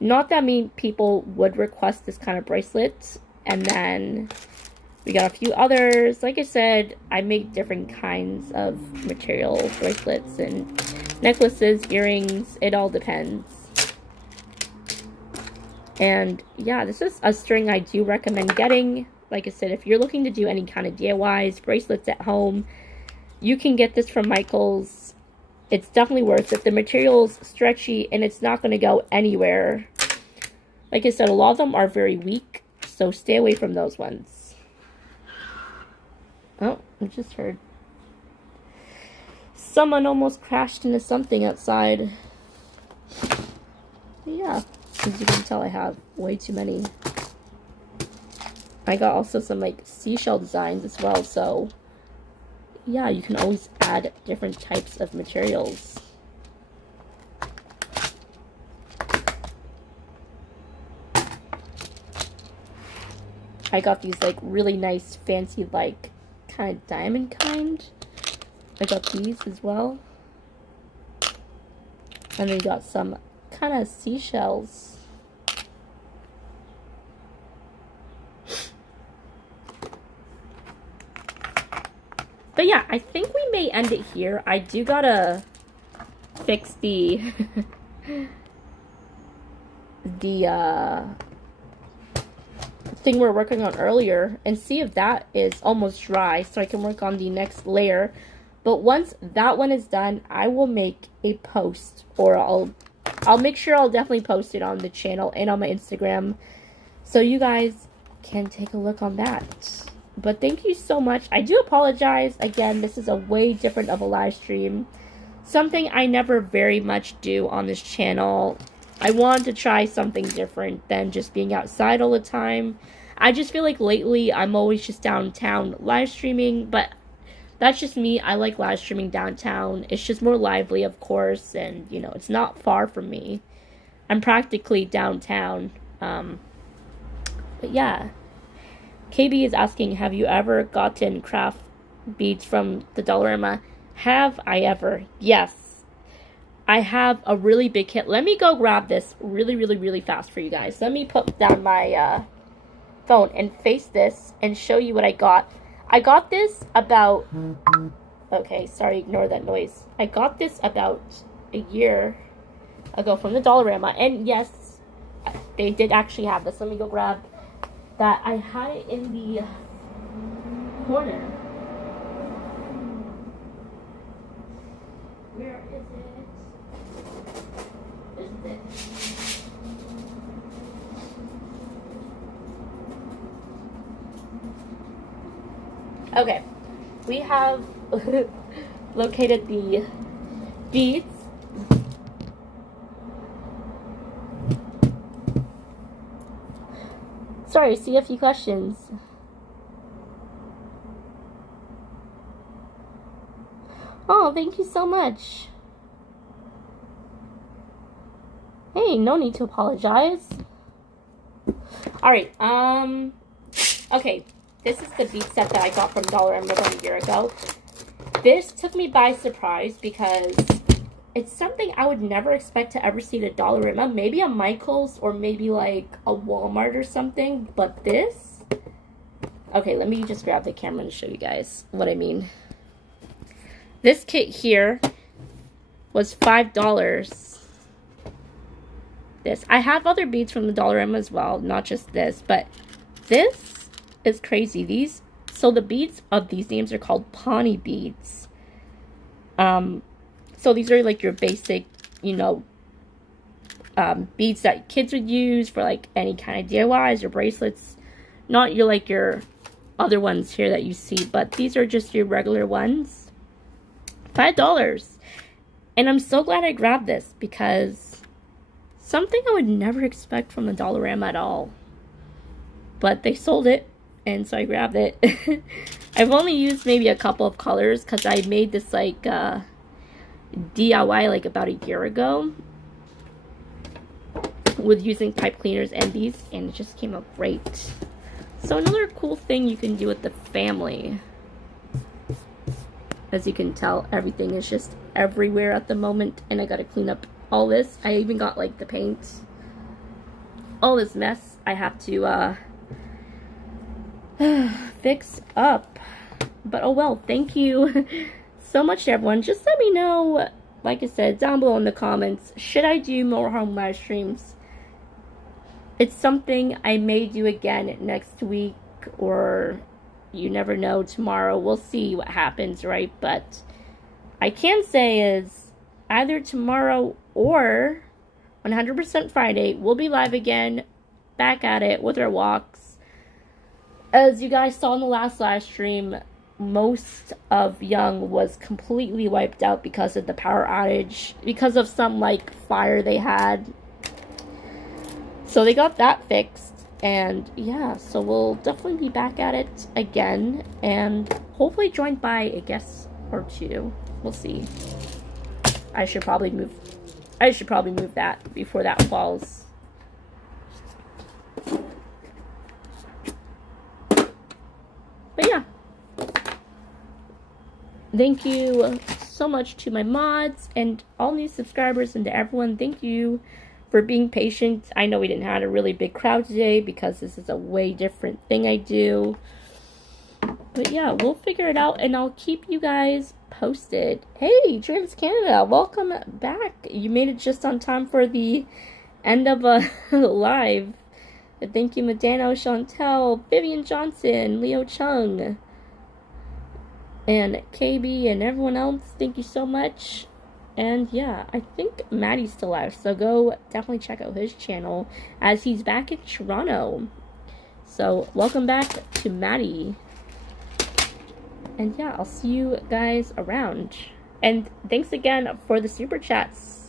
Not that many people would request this kind of bracelet. And then we got a few others. Like I said, I make different kinds of material, bracelets and necklaces, earrings. It all depends. And yeah, this is a string I do recommend getting. Like I said, if you're looking to do any kind of DIYs, bracelets at home, you can get this from Michaels. It's definitely worth it. The material's stretchy and it's not going to go anywhere. Like I said, a lot of them are very weak, so stay away from those ones. Oh, I just heard someone almost crashed into something outside. Yeah, as you can tell, I have way too many. I got also some like seashell designs as well, so yeah, you can always add different types of materials. I got these like really nice fancy like kind of diamond kind. I got these as well. And then we got some kind of seashells. But yeah, I think we may end it here. I do gotta fix the thing we were working on earlier and see if that is almost dry so I can work on the next layer. But once that one is done, I will make a post, or I'll make sure I'll definitely post it on the channel and on my Instagram so you guys can take a look on that. But thank you so much. I do apologize. Again, this is a way different of a live stream. Something I never very much do on this channel. I wanted to try something different than just being outside all the time. I just feel like lately I'm always just downtown live streaming, but that's just me. I like live streaming downtown. It's just more lively, of course, and, you know, it's not far from me. I'm practically downtown. But yeah. KB is asking, have you ever gotten craft beads from the Dollarama? Have I ever? Yes. I have a really big hit. Let me go grab this really, really, really fast for you guys. Let me put down my phone and face this and show you what I got. I got this about... Okay, sorry, ignore that noise. I got this about a year ago from the Dollarama. And yes, they did actually have this. Let me go grab that. I had it in the corner. Where is it? This is it. Okay, we have located the beads. Sorry, see a few questions. Oh, thank you so much. Hey, no need to apologize. Alright, okay. This is the bead set that I got from Dollarama about a year ago. This took me by surprise because it's something I would never expect to ever see at Dollarama. Maybe a Michael's or maybe like a Walmart or something. But this... Okay, let me just grab the camera and show you guys what I mean. This kit here was $5. This. I have other beads from the Dollarama as well, not just this. But this... is crazy. So the beads of these names are called Pawnee beads. So these are like your basic, you know, beads that kids would use for like any kind of DIYs or bracelets. Not your other ones here that you see, but these are just your regular ones. $5. And I'm so glad I grabbed this because something I would never expect from the Dollarama at all. But they sold it. And so I grabbed it. I've only used maybe a couple of colors because I made this like DIY like about a year ago with using pipe cleaners and these, and it just came out great. So another cool thing you can do with the family. As you can tell, everything is just everywhere at the moment, and I gotta clean up all this. I even got like the paint. All this mess I have to fix up. But oh well, thank you so much to everyone. Just let me know, like I said, down below in the comments, should I do more home live streams? It's something I may do again next week, or you never know, tomorrow. We'll see what happens, right? But I can say is either tomorrow or 100% Friday, we'll be live again, back at it with our walks. As you guys saw in the last live stream, most of Young was completely wiped out because of the power outage, because of some like fire they had. So they got that fixed, and yeah, so we'll definitely be back at it again, and hopefully joined by a guest or two. We'll see. I should probably move that before that falls. But yeah, thank you so much to my mods and all new subscribers, and to everyone, thank you for being patient. I know we didn't have a really big crowd today because this is a way different thing I do. But yeah, we'll figure it out, and I'll keep you guys posted. Hey, Trans Canada, welcome back. You made it just on time for the end of a live. Thank you, Madano, Chantel, Vivian Johnson, Leo Chung, and KB, and everyone else. Thank you so much. And yeah, I think Maddie's still alive, so go definitely check out his channel as he's back in Toronto. So welcome back to Maddie. And yeah, I'll see you guys around. And thanks again for the super chats.